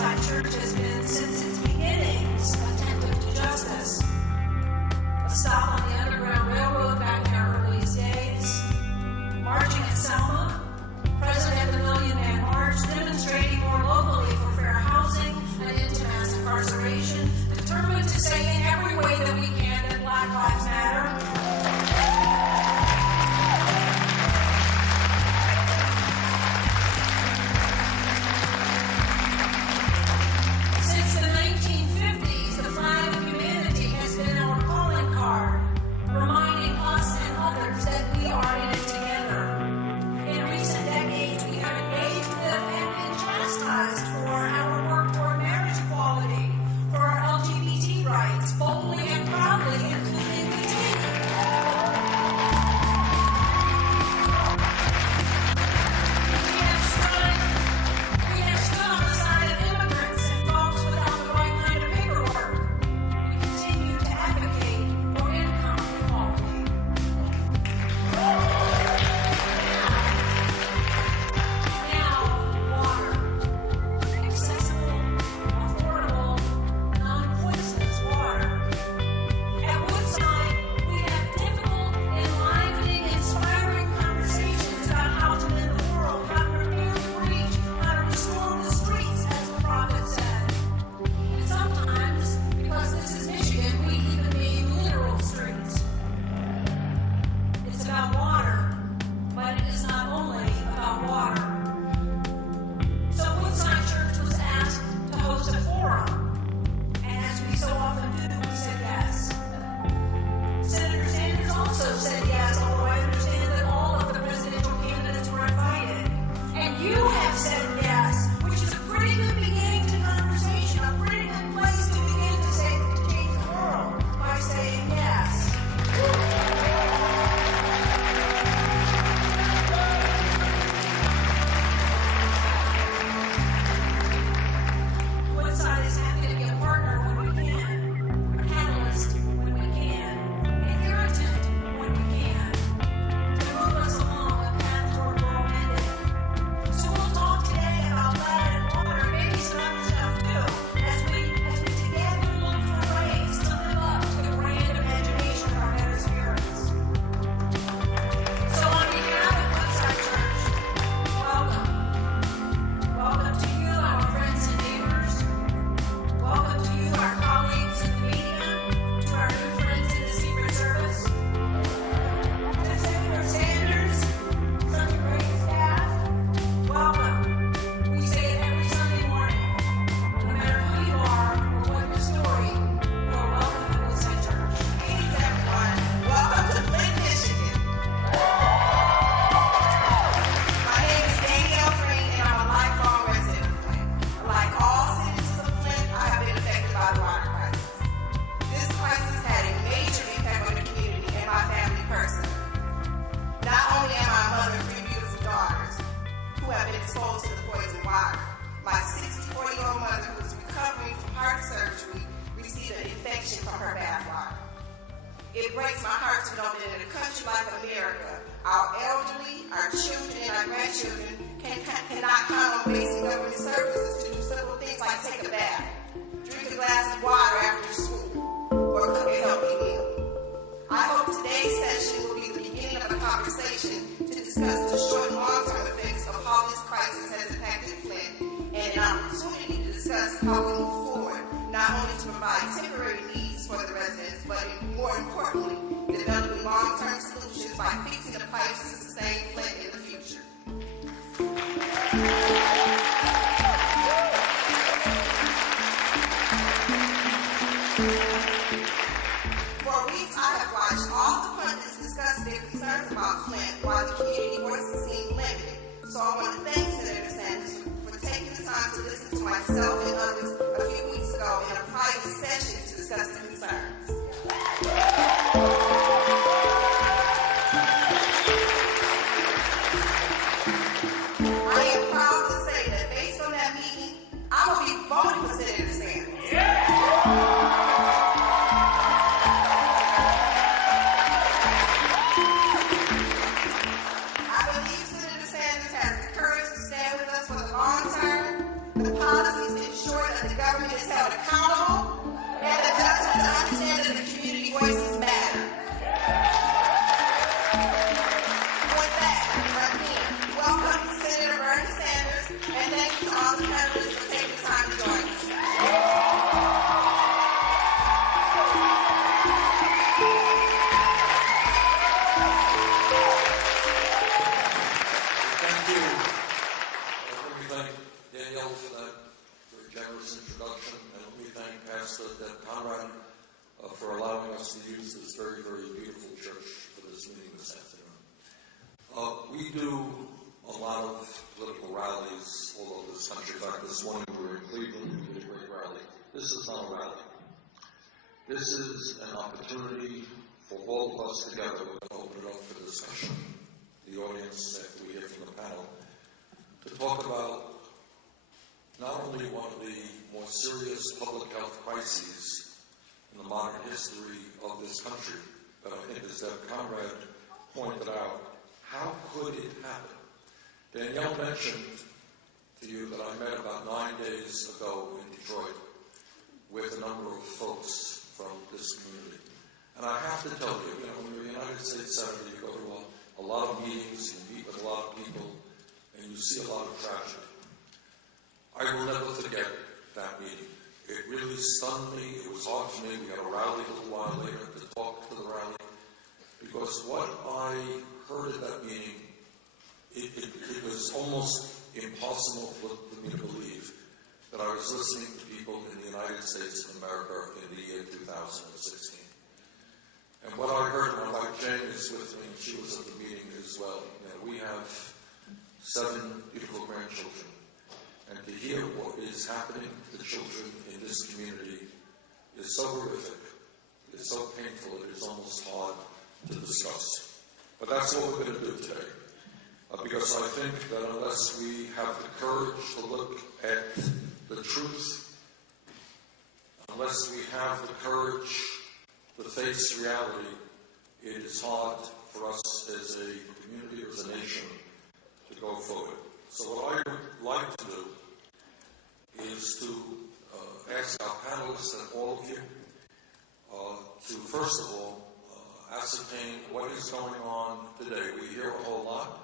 Woodside Church has been, since its beginnings, attentive to justice. A stop on the Underground Railroad back in our earliest days, marching at Selma, present at the Million Man March, demonstrating more locally for fair housing and end to mass incarceration, determined to say in every way that we can that Black Lives Matter. It breaks my heart to know that in a country like America, our elderly, our children, and our grandchildren cannot count on basic government services to do simple things like take a bath, drink a glass of water after school, or cook a healthy meal. I hope today's session will be the beginning of a conversation to discuss the short and long-term effects of how this crisis has impacted Flint, and an opportunity to discuss how we move forward, not only to provide temporary needs for the residents, but more importantly, developing long-term solutions by fixing the pipes to sustain Flint in the future. For weeks, I have watched all the pundits discuss their concerns about Flint while the community voices seem limited. So I want to thank Senator Sanders for taking the time to listen to myself and others a few weeks ago in a private session to discuss the concerns. I am proud to say that based on that meeting, I will be voting for Senator Sanders. I believe Senator Sanders has the courage to stand with us for the long term, the policies that ensure thank Danielle for that very generous introduction, and let me thank Pastor Deb Conrad for allowing us to use this very, very beautiful church for this meeting this afternoon. We do a lot of political rallies all over this country. In fact, this morning we were in Cleveland, we did a great rally. This is not a rally. This is an opportunity for all of us together to open it up for discussion, the audience, after we hear from the panel, to talk about not only one of the more serious public health crises in the modern history of this country, but I think, as Deb Conrad pointed out, how could it happen? Danielle mentioned to you that I met about 9 days ago in Detroit with a number of folks from this community. And I have to tell you, when you're a United States Senator, you go to a lot of meetings, you meet with a lot of people, and you see a lot of tragedy. I will never forget that meeting. It really stunned me. It was hard for me. We had a rally a little while later to talk to the rally, because what I heard at that meeting, it was almost impossible for me to believe that I was listening to people in the United States of America in the year 2016. And what I heard, my wife Jane is with me, and she was at the meeting as well. We have 7 beautiful grandchildren. And to hear what is happening to the children in this community is so horrific, it's so painful, it is almost hard to discuss. But that's what we're going to do today. Because I think that unless we have the courage to look at the truth, unless we have the courage to face reality, it is hard for us as a community, as a nation, to go forward. So what I would like to do is to ask our panelists and all of you to, first of all, ascertain what is going on today. We hear a whole lot.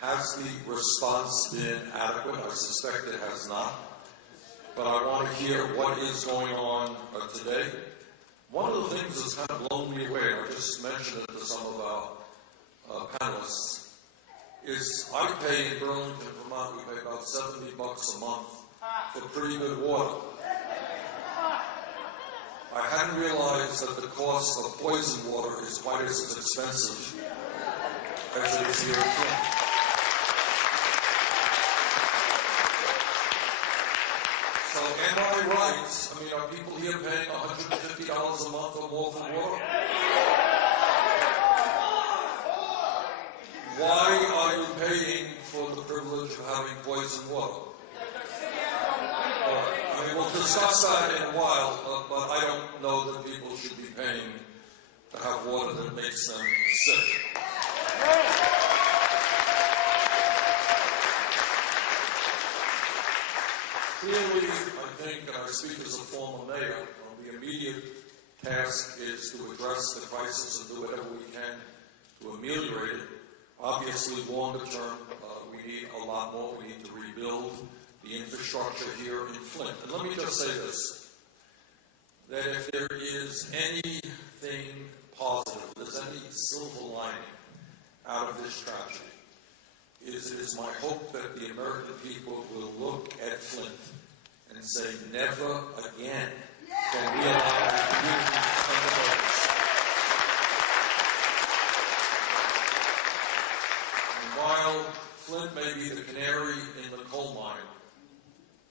Has the response been adequate? I suspect it has not. But I want to hear what is going on today. One of the things that's kind of blown me away, and I just mentioned it to some of our panelists, is I pay in Burlington, Vermont, we pay about $70 a month for pretty good water. I hadn't realized that the cost of poison water is quite as expensive as it is here in Flint. So am I right? I mean, are people here paying $150 a month or more for water? Why are you paying for the privilege of having poison water? I mean, we'll discuss that in a while, but I don't know that people should be paying to have water that makes them sick. Clearly, I think, and I speak as a former mayor, the immediate task is to address the crisis and do whatever we can to ameliorate it. Obviously, longer term, we need a lot more. We need to rebuild the infrastructure here in Flint. And let me just say this, that if there is anything positive, if there's any silver lining out of this tragedy, it is my hope that the American people will look at Flint and say, never again can we allow the community to come to us. And while Flint may be the canary in the coal mine,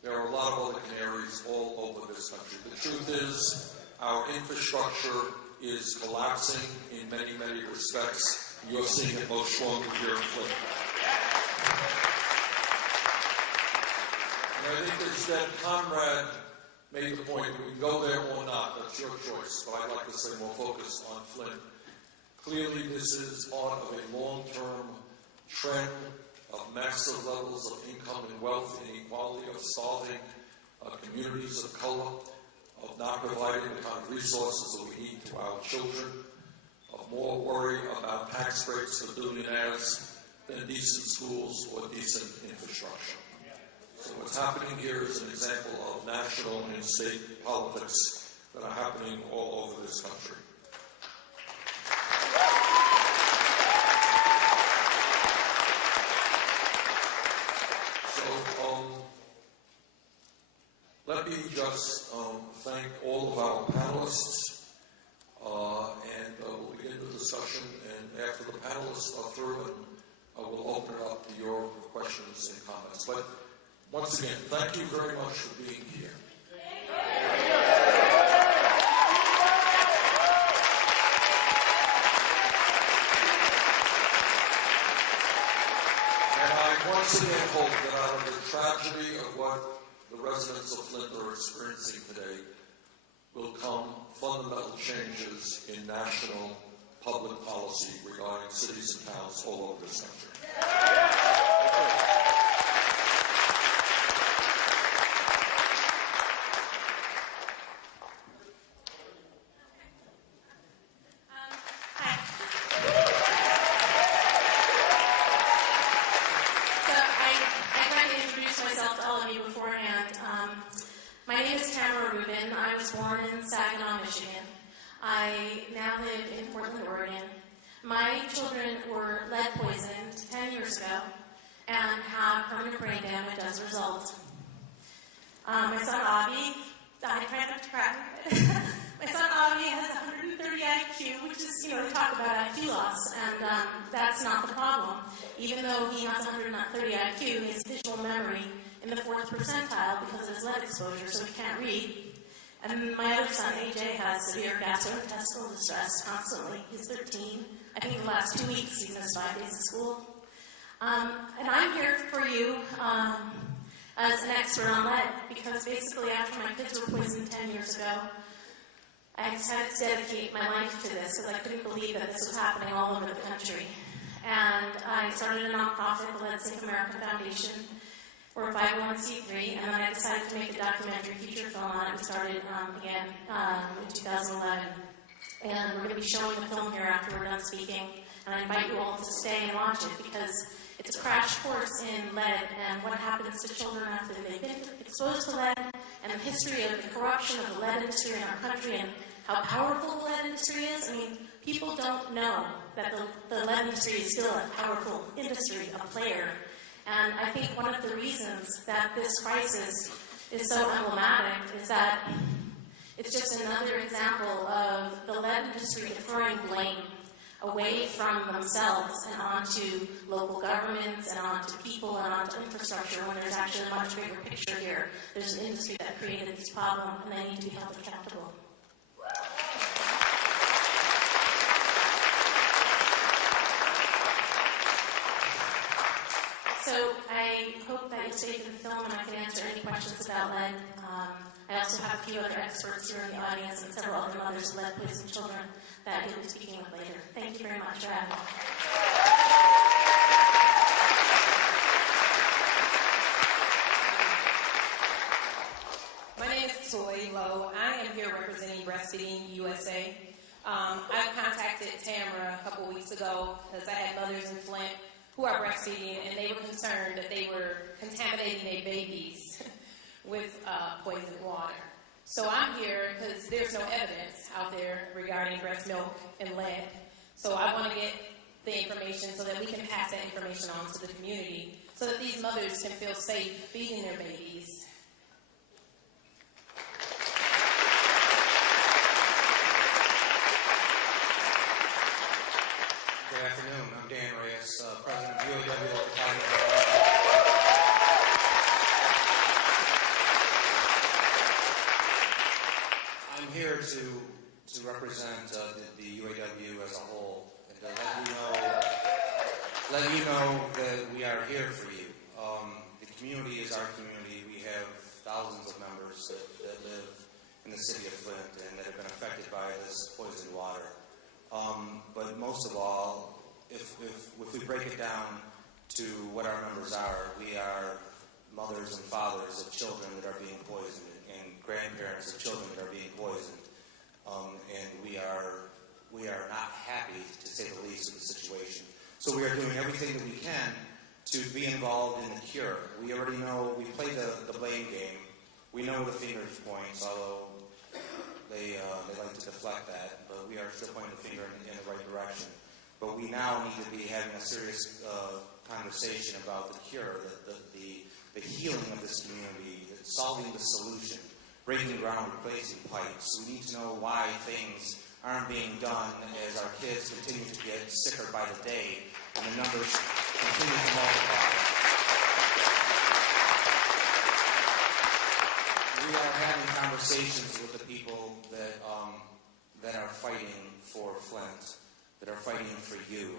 there are a lot of other canaries all over this country. The truth is, our infrastructure is collapsing in many, many respects. You're seeing it most strongly here in Flint. And I think as Deb Conrad made the point, we can go there or not, that's your choice, but I'd like to stay more focused on Flint. Clearly, this is part of a long-term trend of massive levels of income and wealth inequality, of starving communities of color, of not providing the kind of resources that we need to our children, of more worry about tax breaks for billionaires than decent schools or decent infrastructure. So what's happening here is an example of national and state politics that are happening all over this country. So Let me just thank all of our panelists, and we'll begin the discussion. And after the panelists are through, we'll open it up to your questions and comments. But once again, thank you very much for being here. And I once again hope that out of the tragedy of what the residents of Flint are experiencing today will come fundamental changes in national public policy regarding cities and towns all over this country. I now live in Portland, Oregon. My children were lead poisoned 10 years ago and have permanent brain damage as a result. My son Avi, I try not to cry. My son Avi has 130 IQ, which is, they talk about IQ loss, and that's not the problem. Even though he has 130 IQ, his visual memory in the 4th percentile because of his lead exposure, so he can't read. And my other son, AJ, has severe gastrointestinal distress constantly. He's 13. I think the last 2 weeks he's missed 5 days of school. And I'm here for you as an expert on lead, because basically after my kids were poisoned 10 years ago, I decided to dedicate my life to this because I couldn't believe that this was happening all over the country. And I started a nonprofit, the Lead Safe America Foundation. We're a 501c3, and then I decided to make a documentary feature film on it. We started again in 2011. And we're going to be showing the film here after we're done speaking. And I invite you all to stay and watch it because it's a crash course in lead and what happens to children after they've been exposed to lead, and the history of the corruption of the lead industry in our country and how powerful the lead industry is. I mean, people don't know that the lead industry is still a powerful industry, a player. And I think one of the reasons that this crisis is so emblematic is that it's just another example of the lead industry deferring blame away from themselves and onto local governments and onto people and onto infrastructure when there's actually a much bigger picture here. There's an industry that created this problem and they need to be held accountable. So I hope that you'll stay for the film and I can answer any questions about lead. I also have a few other experts here in the audience and several other mothers of lead-poisoned children that you'll be speaking with later. Thank you very much for having me. My name is Toy Lowe. I am here representing Breastfeeding USA. I contacted Tamara a couple weeks ago because I had mothers in Flint who are breastfeeding, and they were concerned that they were contaminating their babies with poisoned water. So I'm here because there's no evidence out there regarding breast milk and lead. So I want to get the information so that we can pass that information on to the community so that these mothers can feel safe feeding their babies. Good afternoon. I'm Dan Reyes, President of UAW Local 5. I'm here to represent the UAW as a whole and to let you know that we are here for you. The community is our community. We have thousands of members that live in the city of Flint and that have been affected by this poisoned water. But most of all, if we break it down to what our members are, we are mothers and fathers of children that are being poisoned and grandparents of children that are being poisoned. And we are not happy, to say the least, with the situation. So we are doing everything that we can to be involved in the cure. We already know, we played the blame game. We know the fingers points, although they like to deflect that, but we are still pointing the finger in the right direction. But we now need to be having a serious conversation about the cure, the healing of this community, solving the solution, breaking ground, replacing pipes. We need to know why things aren't being done as our kids continue to get sicker by the day and the numbers continue to multiply. We are having conversations with the people that are fighting for Flint, that are fighting for you,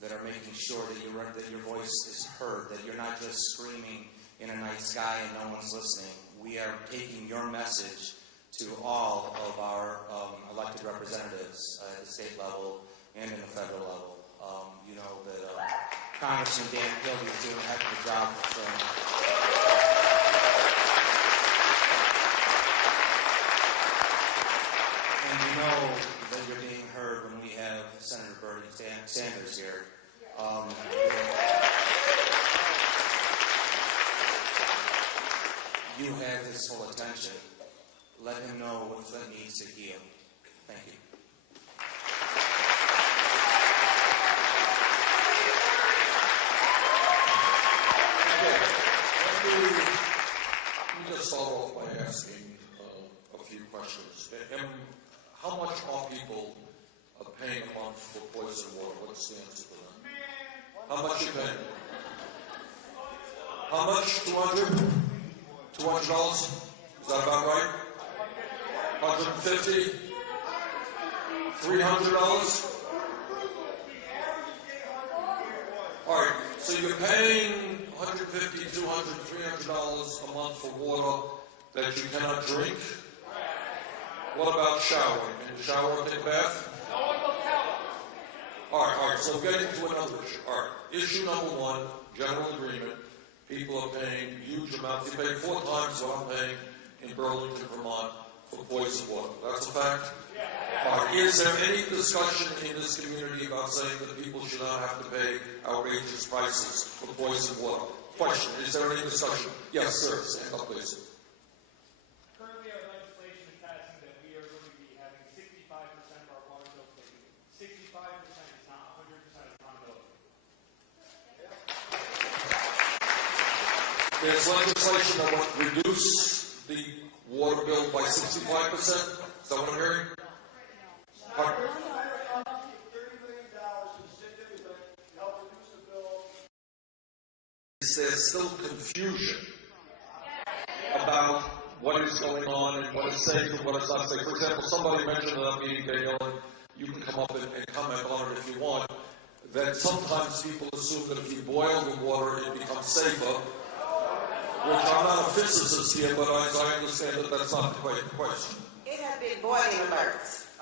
that are making sure that your voice is heard, that you're not just screaming in a night sky and no one's listening. We are taking your message to all of our elected representatives at the state level and in the federal level. You know that Congressman Dan Kilby is doing a heck of a job for Flint. And you know that you're being heard when we have Senator Bernie Sanders here. You have his full attention. Let him know what Flint needs to heal. Thank you. Let me just start off by asking a few questions. How much are people paying a month for poison water? What's the answer to that? How much you paying? How much? $200? $200? Is that about right? $150? $300? All right, so you're paying $150, $200, $300 a month for water that you cannot drink? What about showering? Can you shower or take a bath? All right, so getting to another issue. All right, issue number one, general agreement. People are paying huge amounts. They pay 4 times what I'm paying in Burlington, Vermont for poison water. That's a fact? All right, is there any discussion in this community about saying that people should not have to pay outrageous prices for poison water? Question, is there any discussion? Yes, sir. Stand up, please. Currently, our legislation is passing that we are going to be having 65% of our water bill paid. 65% is not 100% accountability. There's legislation that would reduce the water bill by 65%. Is that what I'm hearing? Pardon? Is there still confusion about what is going on and what is safe and what is not safe? For example, somebody mentioned at a meeting, Daniel, and you can come up and comment on it if you want, that sometimes people assume that if you boil the water, it becomes safer. Which I'm not a physicist here, but as I understand it, that's not the question. It had been boiling alerts.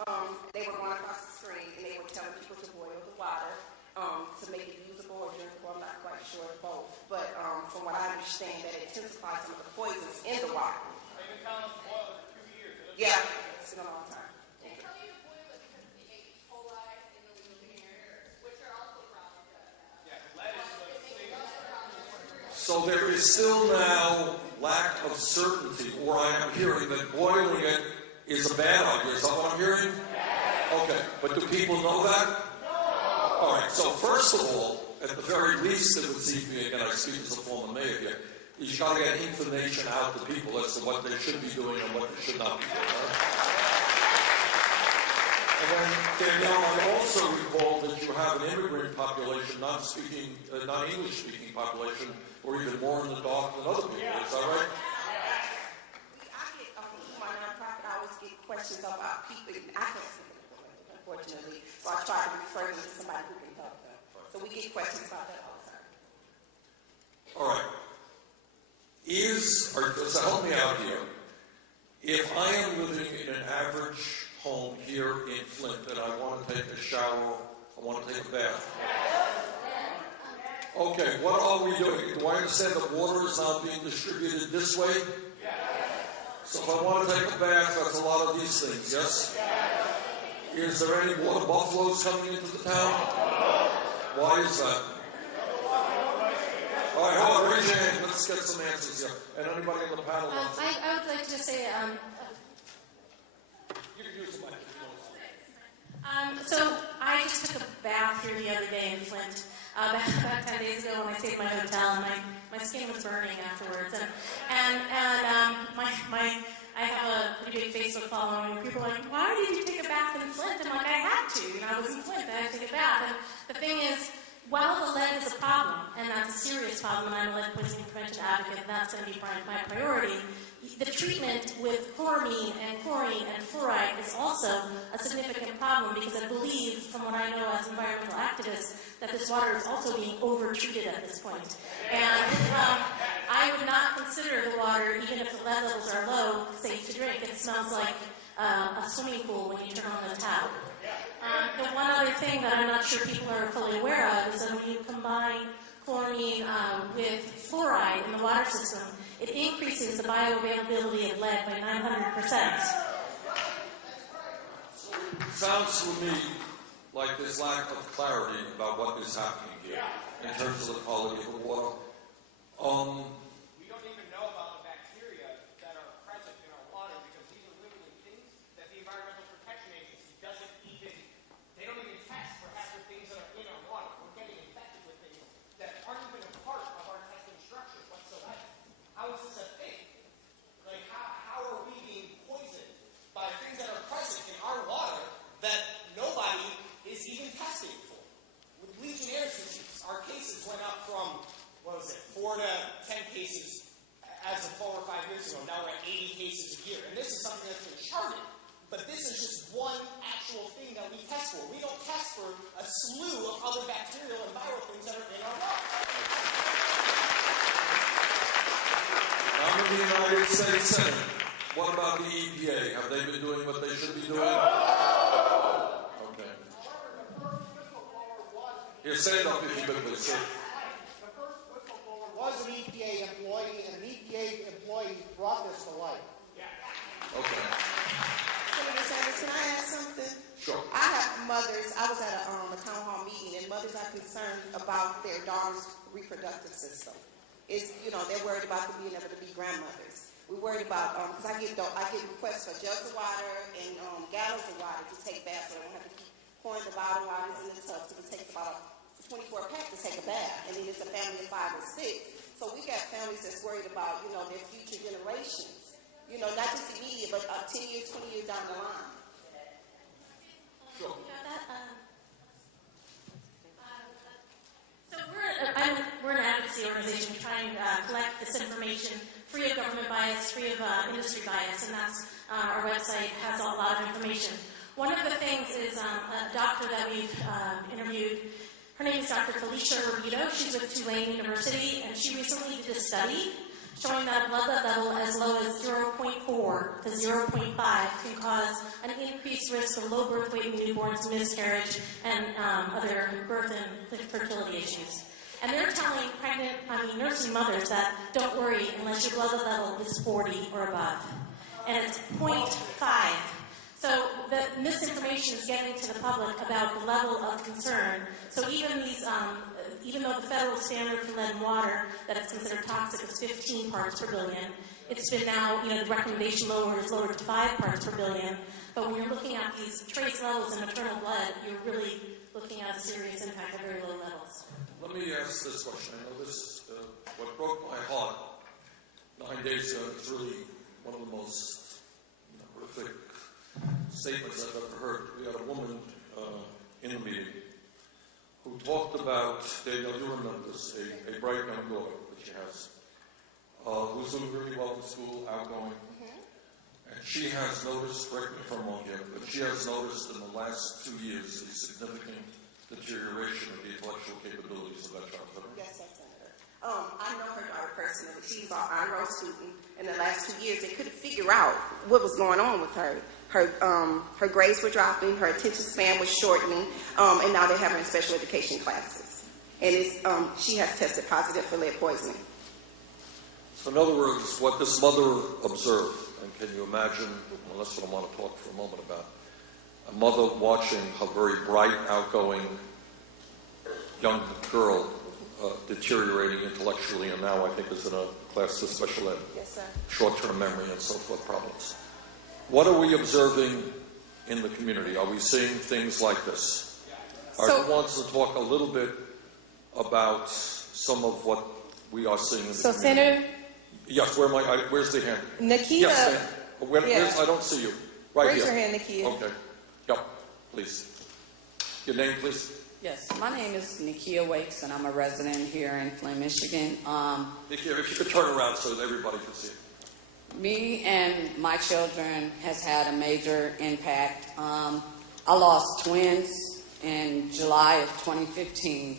They were going across the screen and they were telling people to boil the water to make it usable or drinkable. I'm not quite sure of both. But from what I understand, that it intensifies some of the poisons in the water. I've been telling us to boil it for 2 years. Yeah, it's been a long time. They tell you to boil it because of the H. coli in the living air, which are also problems. Yeah, lead is So there is still now lack of certainty, or I am hearing that boiling it is a bad idea. Is that what I'm hearing? Okay, but do people know that? No. All right, so first of all, at the very least, it would seem to me, again, I speak as a former mayor here, is you got to get information out to people as to what they should be doing and what they should not be doing. Right? And then, Danielle, I also recall that you have an immigrant population, non-English speaking population, or even more in the dark than other people. Is that right? I get, my nonprofit, I always get questions about people. I can't speak to them, unfortunately. So I try to refer them to somebody who can help them. So we get questions about that all the time. All right. So help me out here. If I am living in an average home here in Flint and I want to take a shower, I want to take a bath. Okay, what are we doing? Do I understand that water is now being distributed this way? So if I want to take a bath, that's a lot of these things, yes? Is there any water buffaloes coming into the town? Why is that? All right, hold on, raise your hand. Let's get some answers here. And anybody on the panel wants to... I would like to say, You can use the mic if you want. so I just took a bath here the other day in Flint, about 10 days ago when I stayed in my hotel, and my skin was burning afterwards. And following where people are like, why did you take a bath in Flint? I'm like, I had to. I was in Flint. I had to take a bath. And the thing is, while the lead is a problem, and that's a serious problem, and I'm a lead poisoning prevention advocate, and that's going to be my priority, the treatment with chloramine and chlorine and fluoride is also a significant problem because I believe, from what I know as environmental activists, that this water is also being over-treated at this point. And I would not consider the water, even if the lead levels are low, safe to drink. It smells like a swimming pool when you turn on the tap. The one other thing that I'm not sure people are fully aware of is that when you combine chloramine with fluoride in the water system, it increases the bioavailability of lead by 900%. Sounds to me like there's lack of clarity about what is happening here in terms of the quality of the water. We don't even know about the bacteria that are present in our water because these are literally things that the Environmental Protection Agency doesn't even, they don't even test for half the things that are in our water. We're getting infected with things that aren't even a part of our testing structure whatsoever. How is this a thing? Like, how are we being poisoned by things that are present in our water that nobody is even testing for? With Legionnaire's disease, our cases went up from, 4 to 10 cases as of 4 or 5 years ago. Now we're at 80 cases a year. And this is something that's been charted. But this is just one actual thing that we test for. We don't test for a slew of other bacterial and viral things that are in our water. I'm in the United States Senate. What about the EPA? Have they been doing what they should be doing? Okay. Here, stand up if you could, please, sir. Was an EPA employee, and an EPA employee brought this to light. Okay. Senator Sanders, can I add something? Sure. I have mothers, I was at a town hall meeting, and mothers are concerned about their daughters' reproductive system. They're worried about them being able to be grandmothers. We're worried about, because I get requests for jugs of water and gallons of water to take baths, so I don't have to keep pouring the bottled waters in the tub, because it takes about 24 pack to take a bath, and then it's a family of 5 or 6. So we got families that's worried about, their future generations. Not just immediate, but 10 years, 20 years down the line. Sure. So we're an advocacy organization trying to collect this information free of government bias, free of industry bias, and that's our website has a lot of information. One of the things is a doctor that we've interviewed. Her name is Dr. Felicia Rubito. She's with Tulane University, and she recently did a study showing that a blood level as low as 0.4 to 0.5 can cause an increased risk of low birth weight in newborns, miscarriage, and other birth and fertility issues. And they're telling nursing mothers that don't worry unless your blood level is 40 or above. And it's 0.5. So the misinformation is getting to the public about the level of concern. So even these, even though the federal standard for lead in water that is considered toxic is 15 parts per billion, it's been now, the recommendation is lowered to 5 parts per billion. But when you're looking at these trace levels in maternal blood, you're really looking at a serious impact at very low levels. Let me ask this question. I know this, what broke my heart 9 days ago, it's really one of the most horrific statements I've ever heard. We had a woman in the meeting who talked about, Daniel, you remember this, a bright young daughter that she has, who's doing really well in school, outgoing. And she has noticed, correct me if I'm wrong here, but she has noticed in the last 2 years a significant deterioration of the intellectual capabilities of that child. Yes, Senator. I know her daughter personally. She was an honor roll student. In the last 2 years, they couldn't figure out what was going on with her. Her grades were dropping, her attention span was shortening, and now they're having special education classes. And she has tested positive for lead poisoning. So in other words, what this mother observed, and can you imagine, well, that's what I want to talk for a moment about, a mother watching a very bright, outgoing young girl deteriorating intellectually, and now I think is in a class of special ed, Yes, sir. short-term memory and so forth problems. What are we observing in the community? Are we seeing things like this? I want to talk a little bit about some of what we are seeing in the community. Senator? Yes, where's the hand? Nikita. Yes, I don't see you. Right Raise here. your hand, Nikia. Okay. Yep, please. Your name, please. Yes, my name is Nikia Wakes, and I'm a resident here in Flint, Michigan. If you could turn around so that everybody can see. Me and my children has had a major impact. I lost twins in July of 2015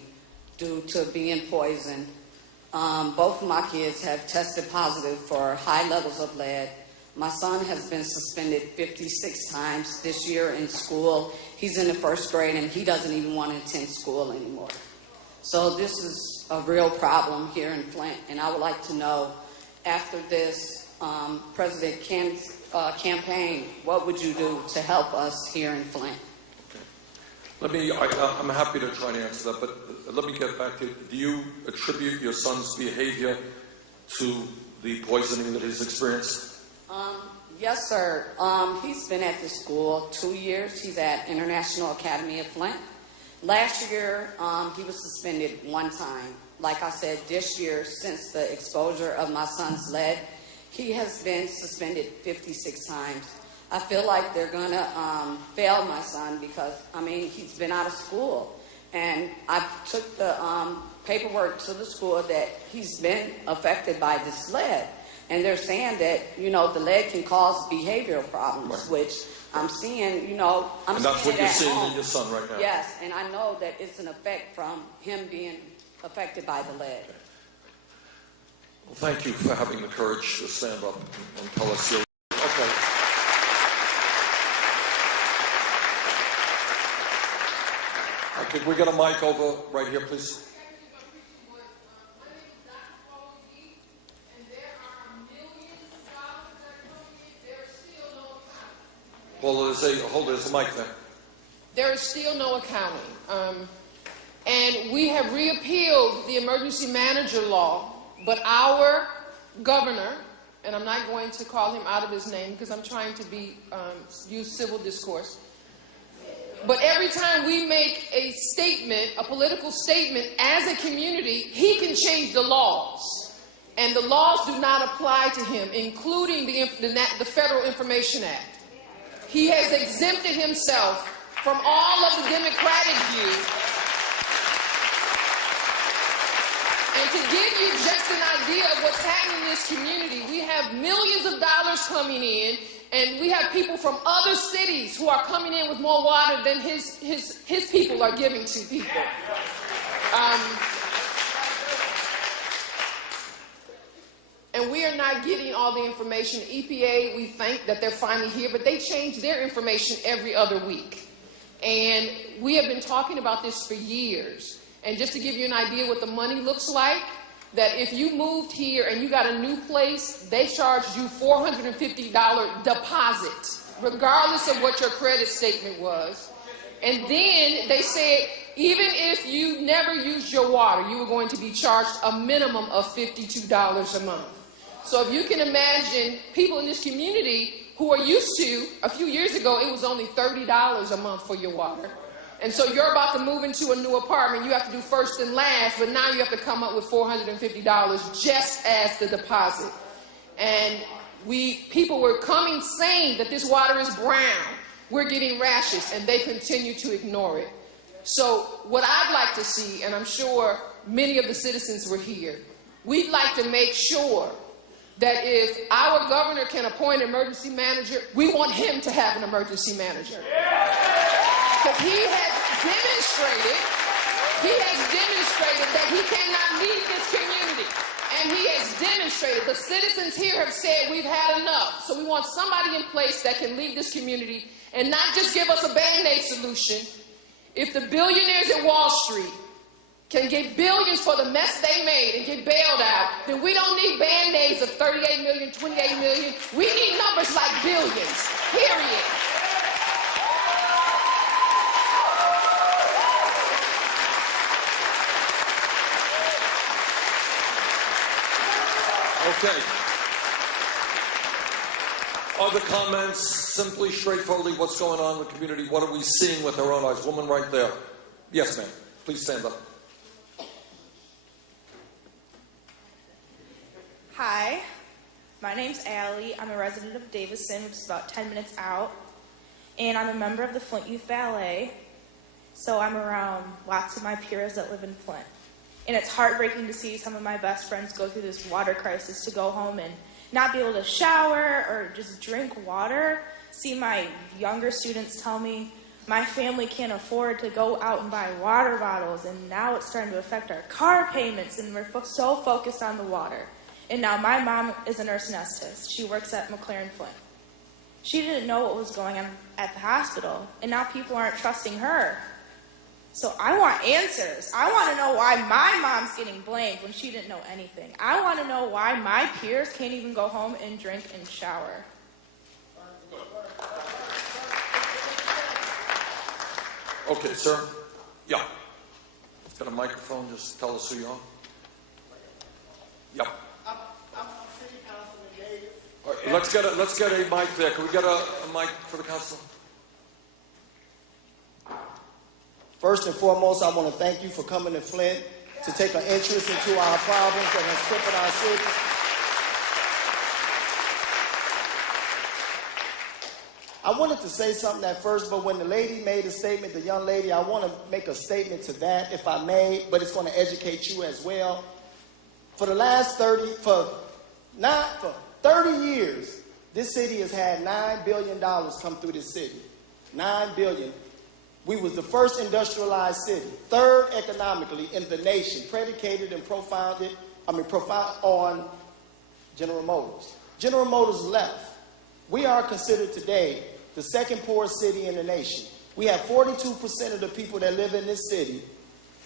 due to being poisoned. Both of my kids have tested positive for high levels of lead. My son has been suspended 56 times this year in school. He's in the first grade and he doesn't even want to attend school anymore. So this is a real problem here in Flint, and I would like to know, after this President Ken's campaign, what would you do to help us here in Flint? Okay. I'm happy to try and answer that, but let me get back to it. Do you attribute your son's behavior to the poisoning that he's experienced? Yes, sir. He's been at the school 2 years. He's at International Academy of Flint. Last year, he was suspended 1 time. Like I said, this year, since the exposure of my son's lead, he has been suspended 56 times. I feel like they're going to fail my son because, he's been out of school. And I took the paperwork to the school that he's been affected by this lead. And they're saying that, the lead can cause behavioral problems, right, which I'm seeing, and that's what you're seeing in your son right now. Yes, and I know that it's an effect from him being affected by the lead. Okay. Well, thank you for having the courage to stand up and tell us your... Okay. Could we get a mic over right here, please? Well, there's a mic there. There is still no accounting. And we have reappealed the emergency manager law, but our governor, and I'm not going to call him out of his name because I'm trying to use civil discourse, but every time we make a statement, a political statement as a community, he can change the laws. And the laws do not apply to him, including the Federal Information Act. He has exempted himself from all of the Democratic view. And to give you just an idea of what's happening in this community, we have millions of dollars coming in, and we have people from other cities who are coming in with more water than his people are giving to people. And we are not getting all the information. EPA, we think that they're finally here, but they change their information every other week. And we have been talking about this for years. And just to give you an idea what the money looks like, that if you moved here and you got a new place, they charged you $450 deposit, regardless of what your credit statement was. And then they said, even if you never used your water, you were going to be charged a minimum of $52 a month. So if you can imagine people in this community who are used to, a few years ago, it was only $30 a month for your water. And so you're about to move into a new apartment. You have to do first and last, but now you have to come up with $450 just as the deposit. And people were coming saying that this water is brown. We're getting rashes, and they continue to ignore it. So what I'd like to see, and I'm sure many of the citizens were here, we'd like to make sure that if our governor can appoint an emergency manager, we want him to have an emergency manager. Because he has demonstrated that he cannot lead this community. And he has demonstrated, the citizens here have said we've had enough. So we want somebody in place that can lead this community and not just give us a Band-Aid solution. If the billionaires at Wall Street can get billions for the mess they made and get bailed out, then we don't need Band-Aids of 38 million, 28 million. We need numbers like billions, period. Okay. Other comments, simply, straightforwardly, what's going on in the community? What are we seeing with our own eyes? Woman right there. Yes, ma'am. Please stand up. Hi, my name's Allie. I'm a resident of Davison, which is about 10 minutes out. and I'm a member of the Flint Youth Ballet, so I'm around lots of my peers that live in Flint. And it's heartbreaking to see some of my best friends go through this water crisis, to go home and not be able to shower or just drink water. See my younger students tell me, my family can't afford to go out and buy water bottles, and now it's starting to affect our car payments, and we're so focused on the water. And now my mom is a nurse anesthetist. She works at McLaren Flint. She didn't know what was going on at the hospital, and now people aren't trusting her. So I want answers. I want to know why my mom's getting blamed when she didn't know anything. I want to know why my peers can't even go home and drink and shower. Okay, sir. Yeah. Got a microphone? Just tell us who you are. Yeah. I'm city councilman Davis. All right, let's get a mic there. Can we get a mic for the council? First and foremost, I want to thank you for coming to Flint to take an interest into our problems that have crippled our city. I wanted to say something at first, but when the lady made a statement, the young lady, I want to make a statement to that, if I may, but it's going to educate you as well. For the last 30 years, this city has had $9 billion come through this city. $9 billion. We was the first industrialized city, third economically in the nation, predicated and profiled on General Motors. General Motors left. We are considered today the second poorest city in the nation. We have 42% of the people that live in this city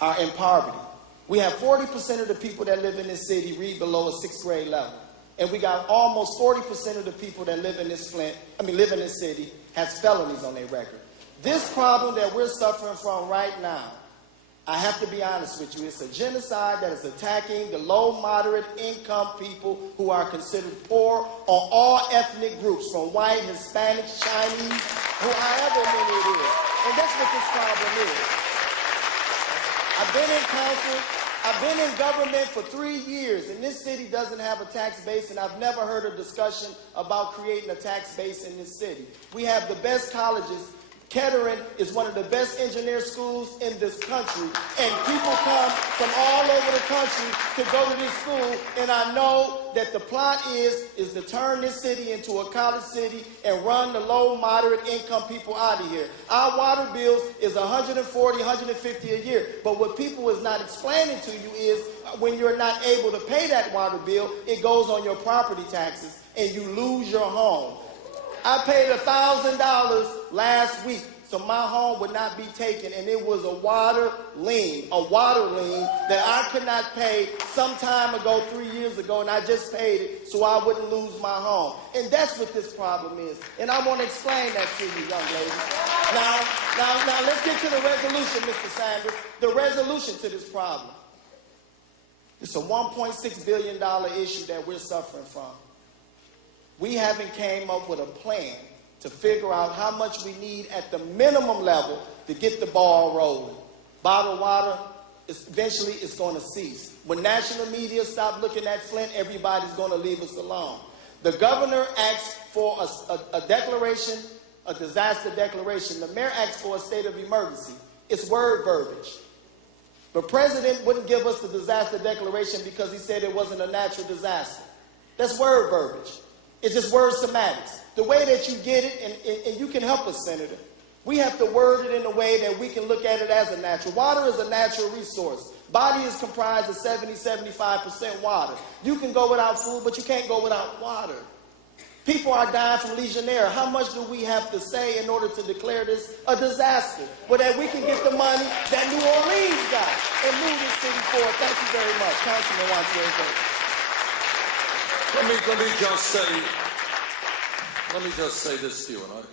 are in poverty. We have 40% of the people that live in this city read below a 6th grade level. And we got almost 40% of the people that live in this city has felonies on their record. This problem that we're suffering from right now, I have to be honest with you, it's a genocide that is attacking the low, moderate income people who are considered poor on all ethnic groups, from white, Hispanic, Chinese, however many it is. And that's what this problem is. I've been in council, I've been in government for 3 years, and this city doesn't have a tax base, and I've never heard a discussion about creating a tax base in this city. We have the best colleges. Kettering is one of the best engineer schools in this country, and people come from all over the country to go to this school, and I know that the plot is to turn this city into a college city and run the low, moderate income people out of here. Our water bills is $140, $150 a year, but what people is not explaining to you is when you're not able to pay that water bill, it goes on your property taxes, and you lose your home. I paid $1,000 last week, so my home would not be taken, and it was a water lien that I could not pay some time ago, 3 years ago, and I just paid it so I wouldn't lose my home. And that's what this problem is, and I want to explain that to you, young lady. Now, let's get to the resolution, Mr. Sanders. The resolution to this problem. It's a $1.6 billion issue that we're suffering from. We haven't came up with a plan to figure out how much we need at the minimum level to get the ball rolling. Bottled water, eventually it's going to cease. When national media stop looking at Flint, everybody's going to leave us alone. The governor asked for a declaration, a disaster declaration. The mayor asked for a state of emergency. It's word verbiage. The president wouldn't give us the disaster declaration because he said it wasn't a natural disaster. That's word verbiage. It's just word semantics. The way that you get it, and you can help us, Senator, we have to word it in a way that we can look at it as a natural. Water is a natural resource. Body is comprised of 70-75% water. You can go without food, but you can't go without water. People are dying from Legionnaire. How much do we have to say in order to declare this a disaster? Well, that we can get the money that New Orleans got and move this city forward. Thank you very much. Councilman Woodside. Let me just say this to you, and let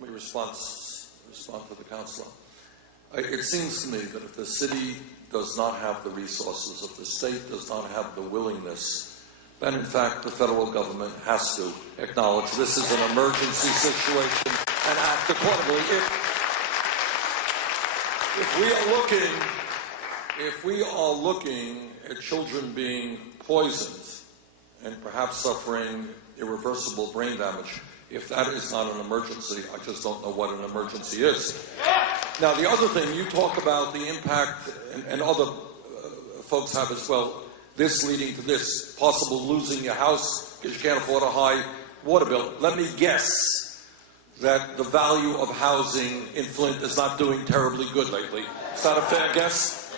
me respond to the councilor. It seems to me that if the city does not have the resources, if the state does not have the willingness, then in fact the federal government has to acknowledge this is an emergency situation and act accordingly. If we are looking at children being poisoned and perhaps suffering irreversible brain damage, If that is not an emergency, I just don't know what an emergency is. Now, the other thing, you talk about the impact, and other folks have as well, this leading to this, possible losing your house because you can't afford a high water bill. Let me guess that the value of housing in Flint is not doing terribly good lately. Is that a fair guess?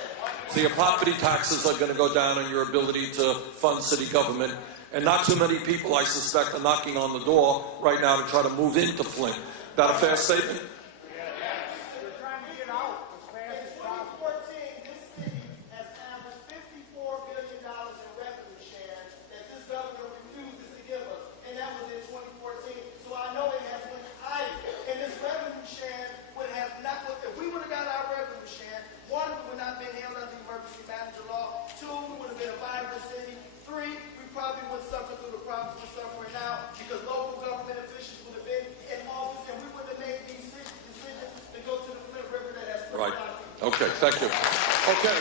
So your property taxes are going to go down and your ability to fund city government. And not too many people, I suspect, are knocking on the door right now to try to move into Flint. Is that a fair statement? We're trying to get out as fast as possible. 2014, this city has averaged $54 billion in revenue share that this governor refuses to give us. And that was in 2014. So I know it has went higher. And this revenue share would have not, if we would have got our revenue share, one, we would not have been held under the emergency manager law. Two, we would have been a vibrant city. Three, we probably wouldn't suffer through the problems we're suffering now because local government officials would have been in office and we wouldn't have made these decisions to go to the Flint River that has Right. Okay, thank you. Okay.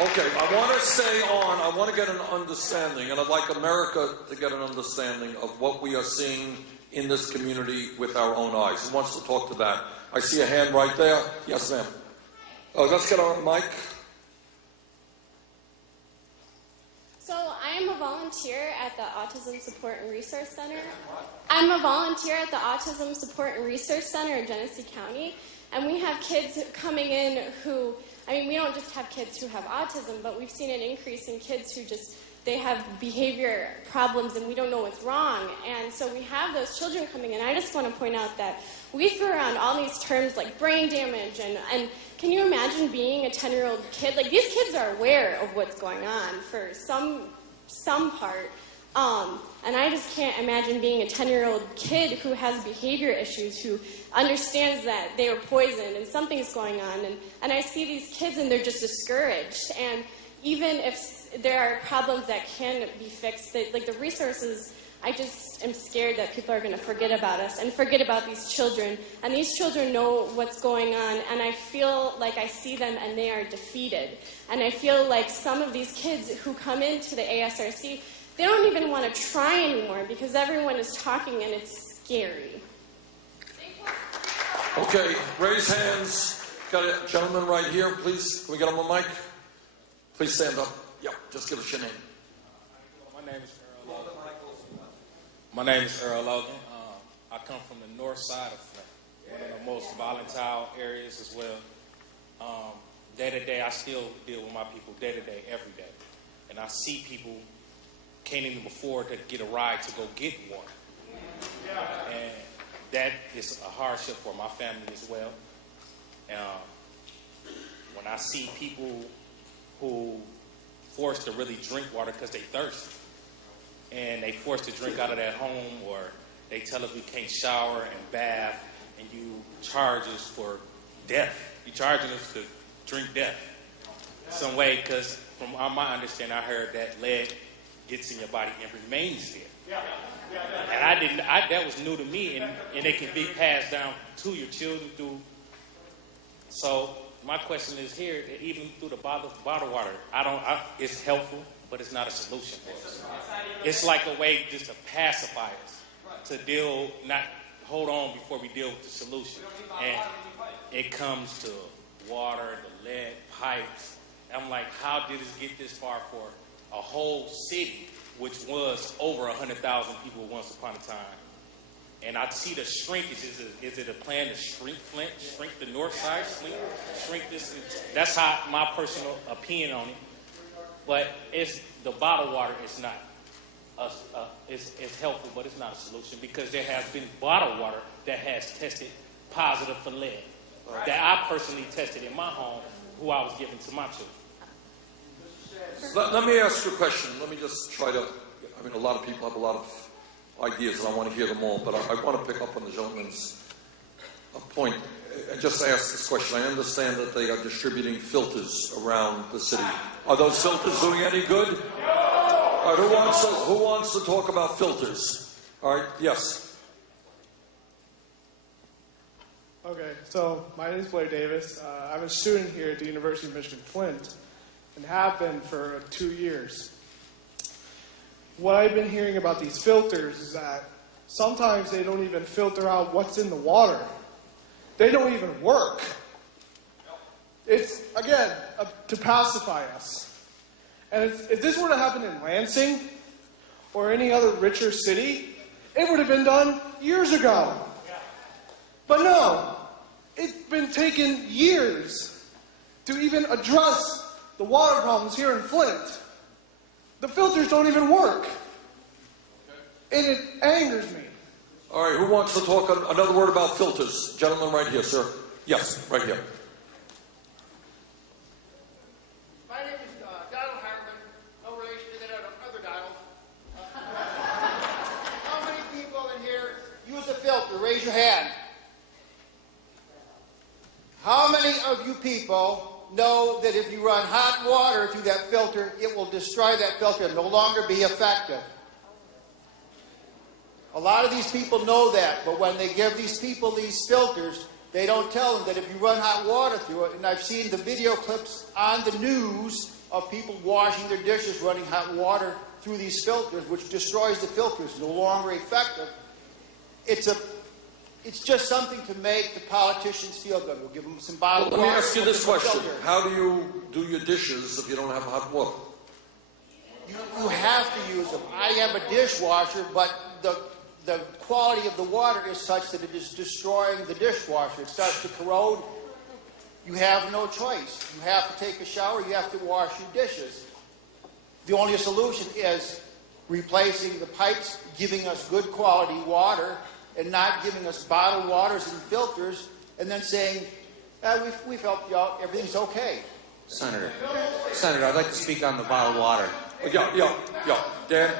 Okay, I want to stay on. I want to get an understanding, and I'd like America to get an understanding of what we are seeing in this community with our own eyes. Who wants to talk to that? I see a hand right there. Yes, ma'am. Oh, let's get on the mic. So I am a volunteer at the Autism Support and Resource Center. I'm a volunteer at the Autism Support and Resource Center in Genesee County, and we have kids coming in who, I mean, we don't just have kids who have autism, but we've seen an increase in kids who just, they have behavior problems and we don't know what's wrong. And so we have those children coming in. I just want to point out that we throw around all these terms like brain damage and can you imagine being a 10-year-old kid? Like, these kids are aware of what's going on for some part. And I just can't imagine being a 10-year-old kid who has behavior issues, who understands that they were poisoned and something's going on. And I see these kids and they're just discouraged. And even if there are problems that can be fixed, like the resources, I just am scared that people are going to forget about us and forget about these children. And these children know what's going on, and I feel like I see them and they are defeated. And I feel like some of these kids who come into the ASRC, they don't even want to try anymore because everyone is talking and it's scary. Okay, raise hands. Got a gentleman right here, please. Can we get him on mic? Please stand up. Yeah, just give us your name. My name is Earl Logan. My name is Earl Logan. I come from the north side of Flint, one of the most volatile areas as well. Day to day, I still deal with my people day to day, every day. And I see people can't even afford to get a ride to go get one. And that is a hardship for my family as well. When I see people who forced to really drink water because they thirst, and they forced to drink out of their home, or they tell us we can't shower and bath, and you charge us for death. You're charging us to drink death some way, because from my understanding, I heard that lead gets in your body and remains there. And that was new to me, and it can be passed down to your children through. So my question is here, that even through the bottled water, it's helpful, but it's not a solution for us. It's like a way just to pacify us, to not hold on before we deal with the solution. And it comes to water, the lead pipes. I'm like, how did this get this far for a whole city, which was over 100,000 people once upon a time? And I see the shrinkage. Is it a plan to shrink Flint, shrink the north side, shrink this? That's how my personal opinion on it. But the bottled water is not. It's helpful, but it's not a solution, because there has been bottled water that has tested positive for lead. That I personally tested in my home, who I was giving to my children. Let me ask you a question. Let me just try to, a lot of people have a lot of ideas and I want to hear them all, but I want to pick up on the gentleman's point and just ask this question. I understand that they are distributing filters around the city. Are those filters doing any good? All right, who wants to talk about filters? All right, yes. Okay, so my name is Blair Davis. I'm a student here at the University of Michigan Flint and have been for 2 years. what I've been hearing about these filters is that sometimes they don't even filter out what's in the water. They don't even work. It's, again, to pacify us. And if this were to happen in Lansing or any other richer city, it would have been done years ago. But no, it's been taken years to even address the water problems here in Flint. The filters don't even work. And it angers me. All right, who wants to talk another word about filters? Gentleman right here, sir. Yes, right here. My name is Donald Harriman. No relation to that other Donald. How many people in here use a filter? Raise your hand. How many of you people know that if you run hot water through that filter, it will destroy that filter and no longer be effective? A lot of these people know that, but when they give these people these filters, they don't tell them that if you run hot water through it, and I've seen the video clips on the news of people washing their dishes running hot water through these filters, which destroys the filters, no longer effective. It's just something to make the politicians feel good. We'll give them some bottled water. Let me ask you this question. Filter. How do you do your dishes if you don't have hot water? You have to use them. I have a dishwasher, but the quality of the water is such that it is destroying the dishwasher. It starts to corrode. You have no choice. You have to take a shower. You have to wash your dishes. The only solution is replacing the pipes, giving us good quality water, and not giving us bottled waters and filters, and then saying, we've helped you out, everything's okay. Senator, I'd like to speak on the bottled water. Yeah. Dan?